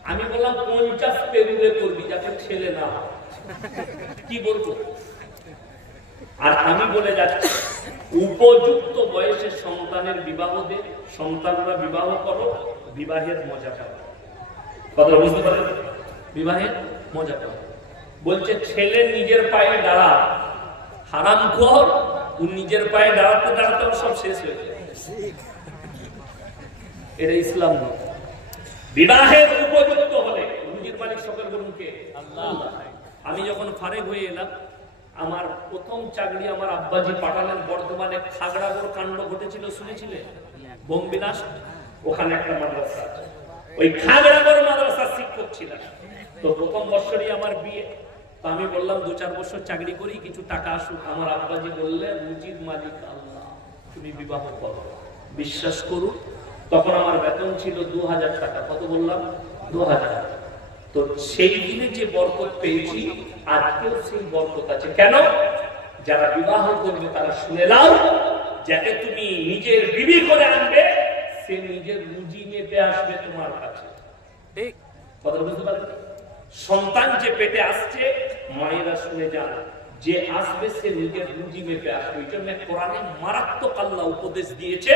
আমি বললাম 50 পেরিয়ে করবি, যাতে ছেলে না হয়। কি বলবো? আর আমি বলে যাচ্ছি, উপযুক্ত বয়সে সন্তানের বিবাহ দে, সন্তানরা বিবাহ করো, বিবাহের মজা পাবে। কথা বুঝতে পারেন? বিবাহের মজা পাবে। বলছে ছেলে নিজের পায়ে দাঁড়া, হারামখোর, ও নিজের পায়ে দাঁড়াতে দাঁড়াতে সব শেষ হয়ে যায়। এটা ইসলাম নয়। বিবাহের উপযুক্ত হলে রুজির মালিক সকল মুখে আল্লাহ। আমি যখন ফারেক হয়ে এলাম, আমার প্রথম চাকরি আমার আব্বাজি পাঠালেন বর্ধমানে। খাগড়াগড় কাণ্ড ঘটেছিল, শুনেছিলেন? বোমবিলাস, ওখানে একটা মাদ্রাসা আছে, ওই খাগড়াগড় মাদ্রাসার শিক্ষক ছিলাম। তো প্রথম বছরই আমার বিয়ে। তো আমি বললাম 2-4 বছর চাকরি করি, কিছু টাকা আসুক। আমার আব্বাজি বললেন রুজির মালিক আল্লাহ, তুমি বিবাহ করো। বিশ্বাস করুন, তখন আমার বেতন ছিল 2000 টাকা। কত বললাম? 2000। তো সেই দিনে যে বরকত পেয়েছি, আজকেও সেই বরকত আছে। কেন? যারা বিবাহ করবে তারা শুনে নাও, যাকে তুমি নিজের বিবি করে আনবে, সে নিজের রুজি নিতে আসবে তোমার কাছে। ঠিক কথা বুঝতে পারবে? সন্তান যে পেটে আসছে, মায়েরা শুনে যান, যে আসবে সে নিজের রুজি মেপে আসবে। এই জন্য কোরআনে মারাত্মক আল্লাহ উপদেশ দিয়েছে,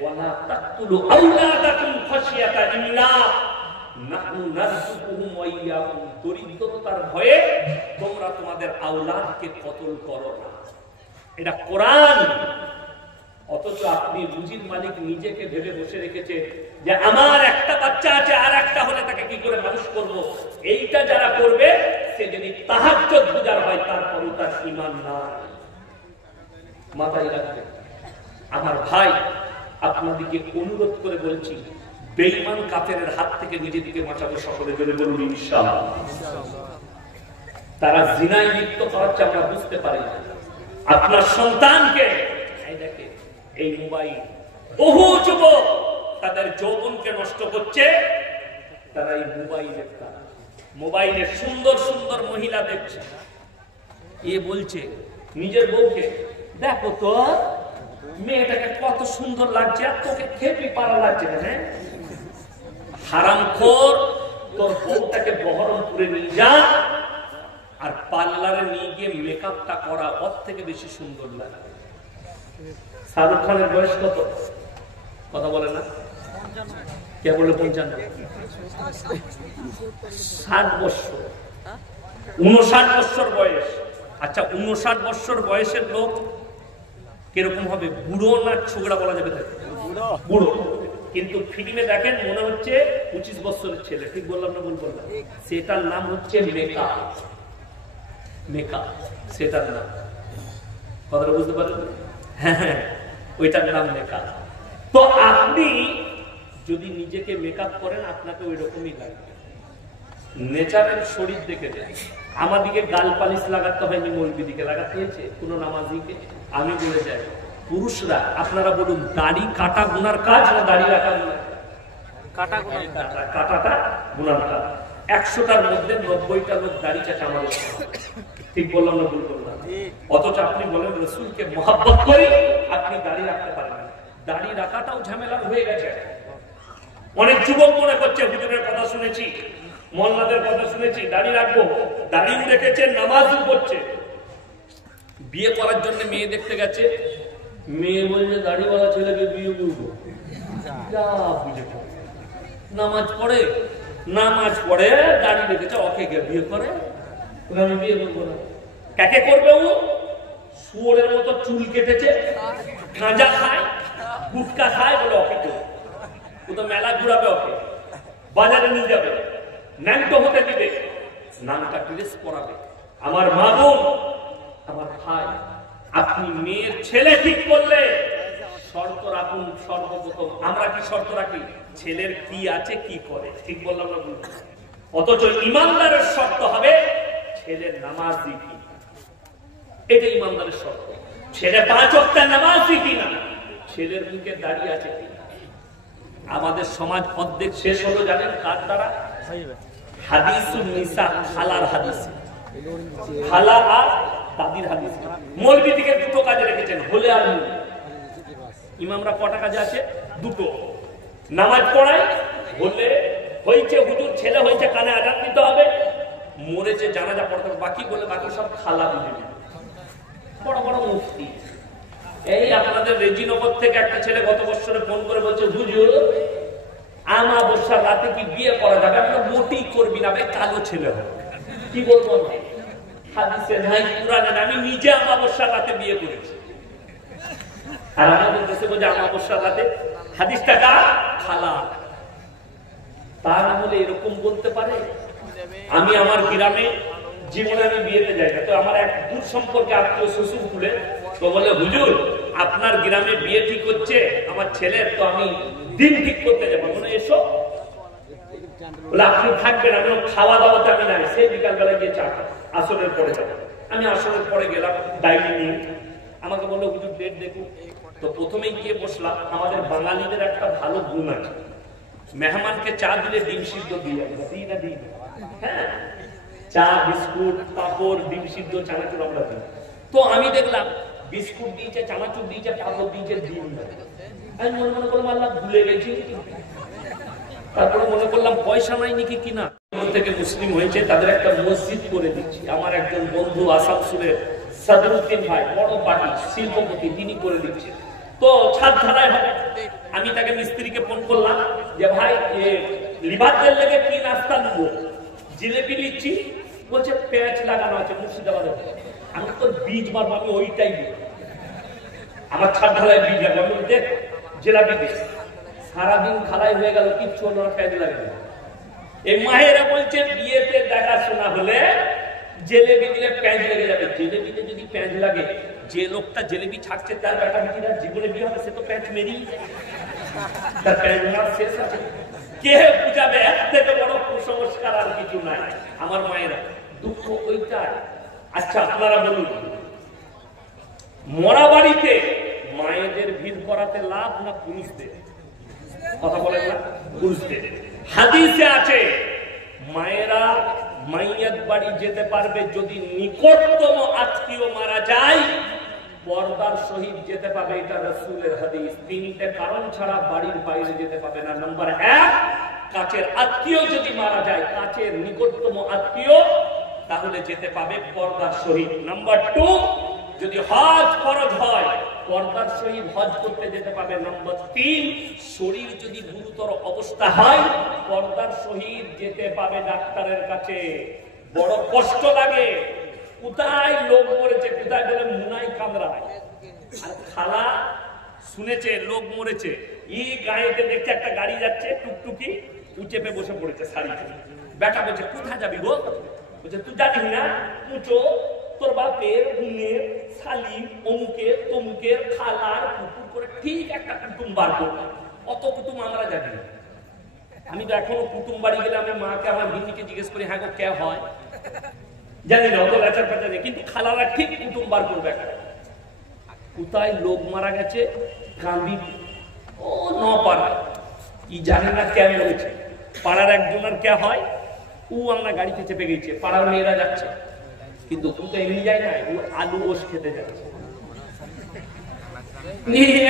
ওয়ালা তাকতুলু আওলাদাকুম খাশিয়াতা ইমলাক, নাহনু নারযুকুহুম ওয়া ইয়াকুম। দরিদ্রতার ভয়ে তোমরা তোমাদের আওলাদকে কতল করো না। এটা কোরআন। অথচ আপনি রুজির মালিক নিজেকে ভেবে বসে রেখেছে যে আমার একটা বাচ্চা আছে, আর একটা হলে তাকে কি করে মানুষ করব। এইটা যারা করবে, সে যদি তাহাজ্জুদ গুজার হয়, তারপরও তার ঈমান নাই। মাথায় রাখবেন। আমার ভাই, আপনাদেরকে অনুরোধ করে বলছি, বেঈমান কাফেরের হাত থেকে নিজেদেরকে বাঁচাবো। সকলে জোরে বলুন ইনশাআল্লাহ। তারা জিনায় লিপ্ত করাচ্ছে, আমরা বুঝতে পারি না। আপনার সন্তানকে দেখে এই মোবাইল, বহু যুবক তাদের যৌবনকে নষ্ট করছে, তারা এই মোবাইলের দ্বারা। মোবাইলে সুন্দর সুন্দর মহিলা দেখছে, এ বলছে নিজের বউকে, দেখো তো মেয়েটাকে কত সুন্দর লাগছে, আর তোকে খেপি পারা লাগছে না। হ্যাঁ, হারামখোর, তোর বউটাকে বহরমপুরে নিয়ে যা, আর পার্লারে নিয়ে গিয়ে মেকআপটা করা, ওর থেকে বেশি সুন্দর লাগে। শাহরুখ খানের বয়স কত? কথা বলে না? কে বলে 55? 60 বছর, 59 বছর বয়স। আচ্ছা, 59 বছর বয়সের লোক কিরকম হবে? বুড়ো না ছোকরা বলা যাবে? বুড়ো। কিন্তু ফিল্মে দেখেন মনে হচ্ছে 25 বছরের ছেলে। ঠিক বললাম না ভুল বললাম? সেটার নাম হচ্ছে মেকআপ। মেকআপ সেটার নাম। কথাটা বুঝতে পারেন? হ্যাঁ, ওইটার নাম মেকআপ। তো আপনি যদি নিজেকে মেকআপ করেন, আপনাকে ওই রকমই লাগবে। নেচারাল শরীর দেখে দেন। আমাদিকে গাল পালিশ লাগাতে হয়নি, মৌলবীদিকে লাগাতে হয়েছে কোনো নামাজিকে। আমি বলে যাই, পুরুষরা আপনারা বলুন, দাড়ি কাটা গুনার কাজ না দাড়ি রাখা গুনার? কাটাটা গুনার কাজ। 100টার মধ্যে 90টা লোক দাড়ি চাচা আমাদের। ঠিক বললাম না ভুল বললাম? অথচ আপনি বলেন রসুলকে মহব্বত করি, আপনি দাড়ি রাখতে পারেন না। দাড়ি রাখাটাও ঝামেলা হয়ে গেছে। অনেক যুবক মনে করছে হুজুরের কথা শুনেছি, মোল্লাদের কথা শুনেছি, দাড়ি রাখবো, দাড়ি রেখেছে, নামাজও পড়ছে। বিয়ে করার জন্য মেয়ে দেখতে গেছে, মেয়ে বলছে দাড়িওয়ালা ছেলেকে বিয়ে করবো। নামাজ পড়ে, নামাজ পড়ে দাড়ি রেখেছে, ওকে বিয়ে করে, আমি বিয়ে করবো না। কাকে করবে? ও শুয়োরের মতো চুল কেটেছে, গাঁজা খায়, গুটকা খায়, বলে ওকে করবে। ও তো মেলা ঘুরাবে, ওকে বাজারে নিয়ে যাবে, ন্যাংটো হতে দিবে, নামটা ড্রেস পরাবে। আমার মা বোন, আমার ভাই, আপনি মেয়ের ছেলে ঠিক করলে শর্ত রাখুন। সর্বপ্রথম আমরা কি শর্ত রাখি? ছেলের কি আছে, কি করে, ঠিক বললাম না? অথচ ইমানদারের শর্ত হবে ছেলের নামাজি কি, এটা ইমানদারের শর্ত। ছেলে 5 ওয়াক্তের নামাজি কিনা, ছেলের মুখে দাঁড়িয়ে আছে কিনা। আমাদের সমাজ অর্ধেক শেষ হলো জানেন কার দ্বারা? হাদিসুন নিসা, খালার হাদিস, খালা আর দাদির হাদিস। মৌলবী থেকে দুটো কাজে রেখেছেন, হলে আর মুলে। ইমামরা কটা কাজে আছে? দুটো। নামাজ পড়ায়, হলে হয়েছে হুজুর ছেলে হয়েছে, কানে আজান দিতে হবে, মরেছে জানাজা পড়তে হবে, বাকি বলে বাকি সব খালা দিবে। বড় বড় মুফতি। এই আপনাদের রেজিনগর থেকে একটা ছেলে গত বছরে ফোন করে বলছে, হুজুর আমাবস্যার রাতে কি বিয়ে করা যাবে? আমি মোটি করবি না, কালো ছেলে হবে। কি বলবো? হাদিসে নাই, কুরআনে নাই। আমি নিজে আমাবস্যার রাতে বিয়ে করেছি। আর আমাদের দেশে বলছে আমাবস্যার রাতে, হাদিসটা কার? খালা। তার আমলে এরকম বলতে পারে? আমি আমার গ্রামে জীবনে আমি বিয়েতে যাই না, তো আমার এক দূর সম্পর্কে আত্মীয় শ্বশুর তুলে তো বলে, হুজুর আপনার গ্রামে বিয়ে ঠিক হচ্ছে আমার ছেলের, তো আমি দিন ঠিক করতে যাবো। মনে এসো, বলে আপনি থাকবেন, আমি খাওয়া দাওয়াতে আমি নাই, সেই বিকালবেলা গিয়ে চা আসরের পরে যাবো। আমি আসরের পরে গেলাম, ডায়েরি নিয়ে, আমাকে বললো হুজুর ডেট দেখুন। তো প্রথমেই গিয়ে বসলাম। আমাদের বাঙালিদের একটা ভালো গুণ আছে, মেহমানকে চা দিলে ডিম সিদ্ধ দিয়ে দিই না, দিই। হ্যাঁ, চা, বিস্কুট, পাপড়, ডিম সিদ্ধ, চানাচুর আমরা দিই। তো আমি দেখলাম বিস্কুট দিয়েছে, চানাচুর দিয়েছে, পাপড় দিয়েছে, ডিম না। আমি মনে করলাম আল্লাহ ভুলে গেছি। তারপরে মনে করলাম পয়সা নাই নাকি কিনা, থেকে মুসলিম হয়েছে তাদের একটা মসজিদ করে দিচ্ছি। আমার একজন বন্ধু আসানসোলের সাদরুদ্দিন ভাই, বড় পার্টি শিল্পপতি, তিনি করে দিচ্ছেন। তো ছাদ ঢালাই হবে। আমি তাকে মিস্ত্রিকে ফোন করলাম যে ভাই লিভারদের লেগে কি নাস্তা নেবো? জিলেপি নিচ্ছি, বলছে পেঁয়াজ লাগানো আছে মুর্শিদাবাদে। আমি তো বীজ মারবো, আমি ওইটাই দিই। আমার ছাদ ঢালাই বীজ লাগবে, আমি দেখ জিলাপি দিই। সারাদিন খালাই হয়ে গেল, কিচ্ছু হলো না, পেঁয়াজ লাগে না। এই মায়েরা বলছে বিয়েতে দেখাশোনা হলে জিলেবি দিলে পেঁয়াজ লেগে যাবে। জিলেবিতে যদি পেঁয়াজ লাগে, যে লোকটা জিলেবি ছাড়ছে তার বেটা বেটিরা জীবনে বিয়ে হবে, সে তো পেঁয়াজ মেরি, তার পেঁয়াজ মার শেষ আছে। কে বুঝাবে? এর থেকে বড় কুসংস্কার আর কিছু নাই। আমার মায়েরা দুঃখ ওইটাই। আচ্ছা আপনারা বলুন, মরা বাড়িতে মায়েদের ভিড় করাতে লাভ না পুরুষদের? কথা বলেন না, পুরুষদের। হাদিসে আছে মায়েরা মাইয়াত বাড়ি যেতে পারবে যদি নিকটতম আত্মীয় মারা যায়, পর্দার সহিত যেতে পাবে, এটা রাসূলের হাদিস। 3টে কারণ ছাড়া বাড়ির বাইরে যেতে পাবে না। নাম্বার 1, কাছের আত্মীয় যদি মারা যায়, কাছের নিকটতম আত্মীয়, তাহলে যেতে পাবে পর্দার সহিত। নাম্বার 2, যদি হজ ফরজ হয়, পর্দার সহিত হজ করতে যেতে পাবে। নাম্বার 3, শরীর যদি গুরুতর অবস্থা হয়, পর্দার সহিত যেতে পাবে ডাক্তারের কাছে। বড় কষ্ট লাগে, কোথায় লোক মরেছে, কোথায় বলে মুনাই কামরায়। আর খালা শুনেছে লোক মরেছে, এই গায়েতে দেখছে একটা গাড়ি যাচ্ছে, টুকটুকি, উচেপে বসে পড়েছে শাড়িতে। বেটা বলছে কোথায় যাবি গো? বলছে তুই জানিস না, পুচো তোর বাপের, বোনের, শালি, অমুকের, তমুকের, খালার কুকুর করে ঠিক একটা কুটুম বার করলাম। অত কুটুম আমরা জানি না। আমি তো এখনো কুটুম বাড়ি গেলে আমি মাকে, আমার বিটিকে জিজ্ঞেস করি, হ্যাঁ গো কে হয়, জানি না, অত লেচার পেঁচা নেই। কিন্তু খালারা ঠিক কুটুম বার করবে। কোথায় লোক মারা গেছে, কান্দি, ও ন পাড়ায়, ই জানে না কে মরেছে। পাড়ার একজনের কে হয়, ও আমরা গাড়িতে চেপে গেছে, পাড়ার মেয়েরা যাচ্ছে, কিন্তু ও তো এমনি যায় না, ও আলু ওষ খেতে যাচ্ছে। নিয়ে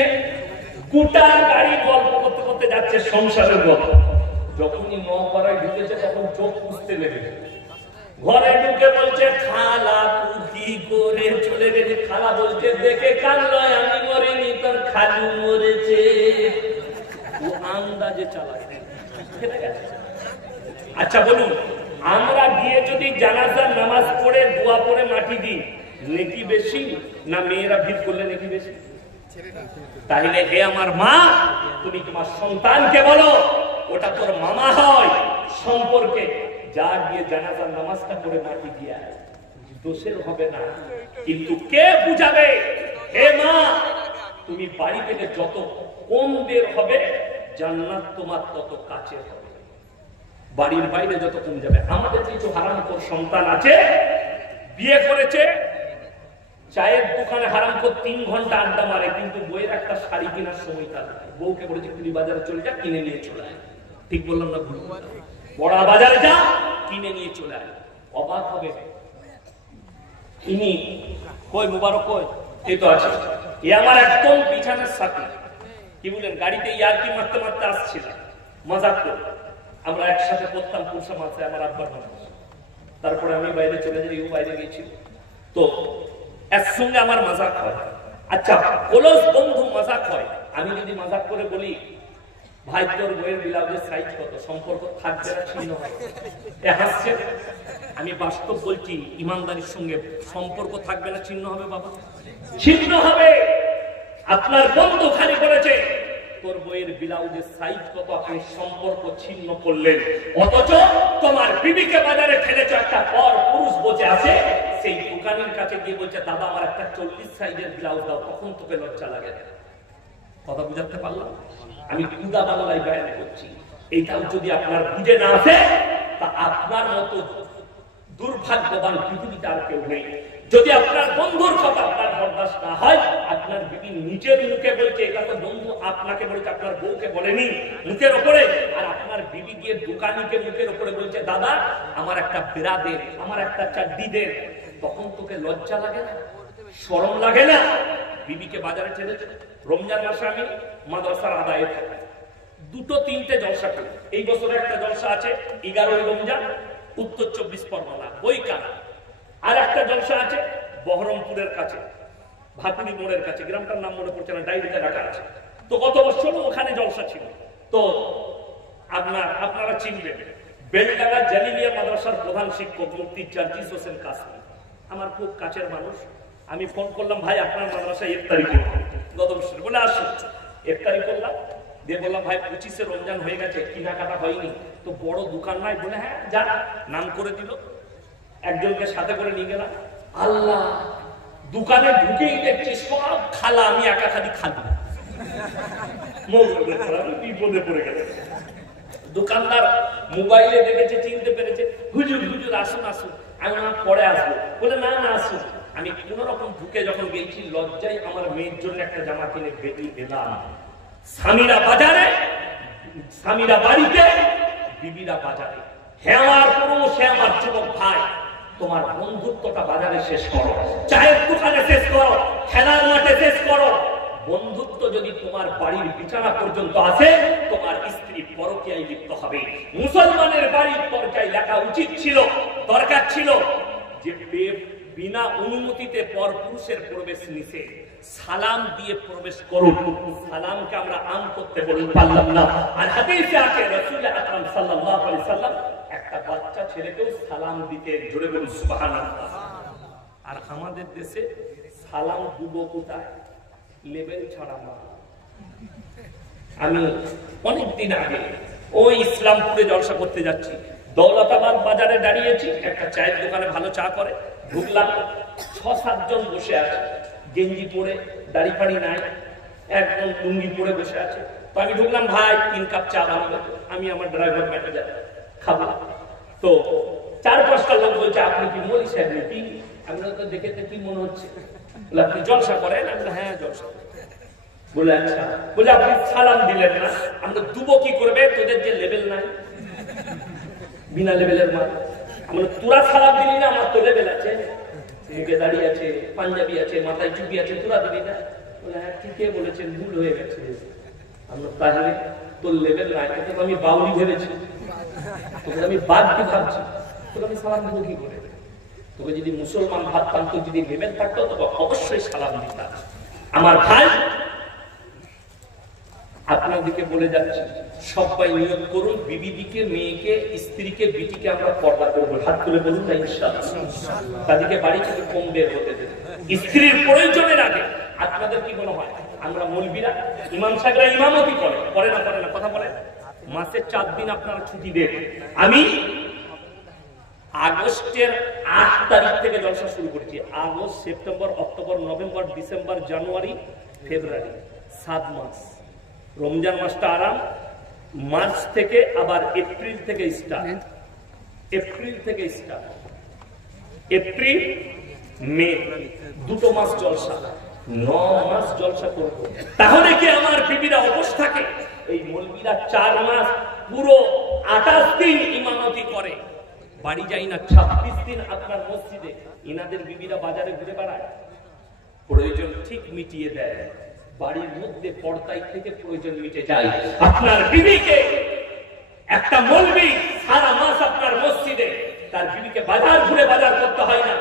গোটা গাড়ি গল্প করতে করতে যাচ্ছে সংসারের গল্প। যখনই মহাপাড়ায় ঢুকেছে তখন চোখ পুষতে লেগেছে। ঘরে ঢুকে বলছে খালা তুই কি করে চলে গেছে? খালা বলছে দেখে কানলো, আমি মরিনি, তোর খালু মরেছে। ও আন্দাজে চালায়। আচ্ছা বলুন, আমরা গিয়ে যদি জানাজার নামাজ পড়ে দোয়া পড়ে মাটি দিই, নেকি বেশি না মেয়েরা ভিড় করলে নেকি বেশি? তাহলে হে আমার মা, তুমি তোমার সন্তানকে বলো ওটা তোর মামা হয় সম্পর্কে, যা গিয়ে জানাজার নামাজটা করে মাটি দিয়া, দোষের হবে না। কিন্তু কে বুঝাবে? হে মা, তুমি বাড়ি থেকে যত কম বের হবে জান্নাত তোমার তত কাছে হবে, বাড়ির বাইরে যত কম যাবে। আমাদের কিছু হারামখোর সন্তান আছে, বিয়ে করেছে, চায়ের দোকানে হারামখোর 3 ঘন্টা আড্ডা মারে, কিন্তু বইয়ের একটা শাড়ি কেনার সময় তার বউকে বলেছে তুমি বাজারে চলে যা, কিনে নিয়ে চলে আয়। ঠিক বললাম না ভুল? বড় বাজারে যা, কিনে নিয়ে চলে আয়। অবাক হবে, ইনি কই মুবারক কই? এই তো আছে। এ আমার একদম বিছানার সাথে, কি বলেন, গাড়িতে ইয়ার্কি মারতে মারতে আসছিল, মজাক করে। আমরা একসাথে পড়তাম পুরসা মাথায়, আমার আব্বার মানুষ। তারপরে আমি বাইরে চলে যাই, ও বাইরে গেছিল, তো একসঙ্গে আমার মজাক হয়। আচ্ছা, ক্লোজ বন্ধু মজাক হয়। আমি যদি মজাক করে বলি ভাই তোর বইয়ের ব্লাউজের সাইজ কত, সম্পর্ক থাকবে না, ছিন্ন হবে? হাসছে। আমি বাস্তব বলছি, ইমানদারির সঙ্গে সম্পর্ক থাকবে না, ছিন্ন হবে বাবা, ছিন্ন হবে। আপনার বন্ধু খালি করেছে তোর বইয়ের ব্লাউজের সাইজ কত, আপনি সম্পর্ক ছিন্ন করলেন। অথচ তোমার বিবিকে বাজারে ঠেলেছ, একটা পর পুরুষ বসে আছে, সেই দোকানের কাছে গিয়ে বলছে দাদা আমার একটা 40 সাইজের ব্লাউজ দাও, তখন তোকে লজ্জা লাগে না। কথা বুঝাতে পারলাম? আমি কুদা বাংলায় বয়ান করছি। এইটাও যদি আপনার বুঝে না আসে, তা আপনার মতো দুর্ভাগ্যবান পৃথিবীতে আর কেউ নেই। যদি আপনার বন্ধুর কথা আপনার বরদাস্ত না হয়, আপনার বিবি নিজের মুখে বলছে, এটা তো বন্ধু আপনাকে বলছে, আপনার বউকে বলেনি, মুখের ওপরে, আর আপনার বিবি গিয়ে দোকানিকে মুখের ওপরে বলছে দাদা আমার একটা বেড়া দে, আমার একটা চাড্ডি দে, তখন তোকে লজ্জা লাগে না, শরম লাগে না? বিবিকে বাজারে ছেড়েছে। রমজান মাসে আমি মাদ্রাসার আদায়ে থাকি, 2-3টে জলসা করি। এই বছরে একটা জলসা আছে 11ই রমজান, উত্তর 24 পরগনা বইকানা। আর একটা জলসা আছে বহরমপুরের কাছে, ভাকুড়ি মোড়ের কাছে, গ্রামটার নাম মনে পড়ছে না, ডায়েরিতে রাখা আছে। তো গত বছর ওখানে জলসা ছিল। তো আপনারা চিনবেন, বেলডাঙ্গা জালিলিয়া মাদ্রাসার প্রধান শিক্ষক মুফতি জার্জিস হোসেন কাসমি আমার খুব কাছের মানুষ। আমি ফোন করলাম, ভাই আপনার মাদ্রাসায় ইফতারি করব গত বছর, বলে আসুন। ইফতারি করলাম, দিয়ে বললাম ভাই 25শে রমজান হয়ে গেছে, কেনাকাটা হয়নি, তো বড় দোকান নাই? বলে হ্যাঁ যা, নাম করে দিল। একজনকে সাথে করে নিয়ে গেলাম। আল্লাহ, দোকানে ঢুকেই দেখছি সব খালা, আমি একা খালি খালি, বিপদে পড়ে গেল। দোকানদার মোবাইলে দেখেছে, চিনতে পেরেছে, হুজুর হুজুর আসুন আসুন। আমি পরে আসবো, বলে না না আসুন। আমি কোন রকম ঢুকে যখন গেছি, লজ্জায় আমার মেয়ের জন্য একটা জামা কিনে বেরিয়ে গেলাম। স্বামীরা বাজারে, স্বামীরা বাড়িতে, বিবিরা বাজারে। হে আমার পুরুষ, হে আমার যুবক ভাই, তোমার বন্ধুত্বটা বাজারে শেষ করো, চায়ের দোকানে শেষ করো, খেলার মাঠে শেষ করো। বন্ধুত্ব যদি তোমার বাড়ির বিছানা পর্যন্ত আসে, তোমার স্ত্রী পরকীয়ায় লিপ্ত হবে। মুসলমানের বাড়ির পরকীয়ায় লেখা উচিত ছিল, দরকার ছিল যে বিনা অনুমতিতে পরপুরুষের প্রবেশ নিষেধ, সালাম দিয়ে প্রবেশ করুন। সালামকে আমরা আম করতে বলুন, পারলাম না। আর হাদিসে আছে রাসূল আকরাম সাল্লাল্লাহু আলাইহি সাল্লাম একটা বাচ্চা ছেলেকেও সালাম দিতে, জোরে বলুন সুবহানাল্লাহ। আর আমাদের দেশে সালাম দিব কোথায়? লেবেল ছাড়া না। আমি অনেকদিন আগে ওই ইসলামপুরে জলসা করতে যাচ্ছি, দৌলতাবাদ বাজারে দাঁড়িয়েছি, একটা চায়ের দোকানে ভালো চা করে, ঢুকলাম, 6-7 জন বসে আছে, গেঞ্জি পরে, দাড়ি ফাড়ি নাই, একদম লুঙ্গি পরে বসে আছে। তো আমি ঢুকলাম, ভাই 3 কাপ চা বানাবো, আমি আমার ড্রাইভার ম্যানেজার খাবো। তো 4-5টা লোক বলছে আপনি কি মৌলী সাহেব নাকি? আমি তো দেখে কি মনে হচ্ছে? বলে আপনি জলসা করেন? আমি বলে হ্যাঁ জলসা। বলে আচ্ছা, বলে আপনি সালাম দিলেন না, আমরা দুবো কি করবে? তোদের যে লেভেল নাই, বিনা লেভেলের মাল। আমরা তোরা সালাম দিলি না, আমার তো লেভেল আছে। মুখে দাঁড়িয়ে আছে, পাঞ্জাবি আছে, মাথায় টুপি আছে, তোরা দিবি না? বলে হ্যাঁ ঠিকই বলেছেন, ভুল হয়ে গেছে। আমরা তাহলে তোর লেভেল নাই, তোকে আমি বাউলি ভেবেছি, তোকে আমি বাদকে ভাবছি, তোকে আমি সালাম দেবো কি করে? তোকে যদি মুসলমান ভাবতাম, তো যদি লেভেল থাকতো তবে অবশ্যই সালাম দিতাম। আমার ভাই, আপনাদেরকে বলে যাচ্ছি, সবাই নিয়ত করুন, বিবিদিকে, মেয়েকে, স্ত্রীকে, বিটিকে আমরা পর্দা করবো। হাত তুলে বলুন না ইনশাআল্লাহ। তাদেরকে বাড়ি থেকে কম বের হতে দেবে। স্ত্রীর প্রয়োজনের আগে আপনাদের কি মনে হয় আমরা মৌলবীরা, ইমাম সাহেবরা ইমামতি করে না কথা বলে? মাসে 4 দিন আপনারা ছুটি দেন। আমি আগস্টের 8 তারিখ থেকে জলসা শুরু করেছি। August, September, October, November, December, January, February, 7 মাস। রমজান মাসটা আরাম, মার্চ থেকে আবার এপ্রিল থেকে স্টার্ট, এপ্রিল, মে, 2 মাস জলসা, 9 মাস জলসা করব। তাহলে কি আমার বিবিরা অবশ থাকে? এই মৌলবীরা 4 মাস পুরো 28 দিন ইমামতি করে, বাড়ি যাই না, 26 দিন আপনার মসজিদে। ইনাদের বিবিরা বাজারে ঘুরে বেড়ায়, প্রয়োজন ঠিক মিটিয়ে দেয়, বাড়ির মধ্যে পর্দায় থেকে প্রয়োজন মিটে যায়। আপনার বিবিকে একটা মৌলবি সারা মাস আপনার মসজিদে, তার বিবিকে বাজার ঘুরে বাজার করতে হয় না,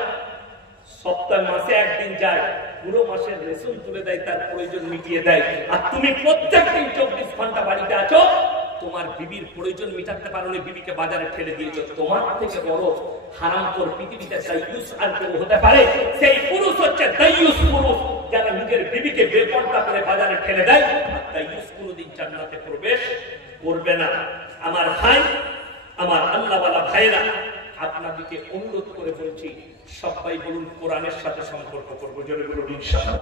সপ্তাহে মাসে 1 দিন যায়, পুরো মাসের রেশন তুলে দেয়, তার প্রয়োজন মিটিয়ে দেয়। আর তুমি প্রত্যেকদিন 24 ঘন্টা বাড়িতে আছো, তোমার বিবির প্রয়োজন মিটাতে পারোনি, বিবিকে বাজারে ঠেলে দিয়েছো। তোমার থেকে বড় হারামখোর পৃথিবীতে দাইয়ুস আর কেউ হতে পারে? সেই পুরুষ হচ্ছে দাইয়ুস পুরুষ, যারা নিজের বিবিকে বেপরদা করে বাজারে ঠেলে দেয়। দাইয়ুস কোনোদিন জান্নাতে প্রবেশ করবে না। আমার ভাই, আমার আল্লাহওয়ালা ভাইরা, আপনাদেরকে অনুরোধ করে বলছি, সবাই বলুন কোরআনের সাথে সম্পর্ক করবো। জোরে বলুন ইনশাআল্লাহ।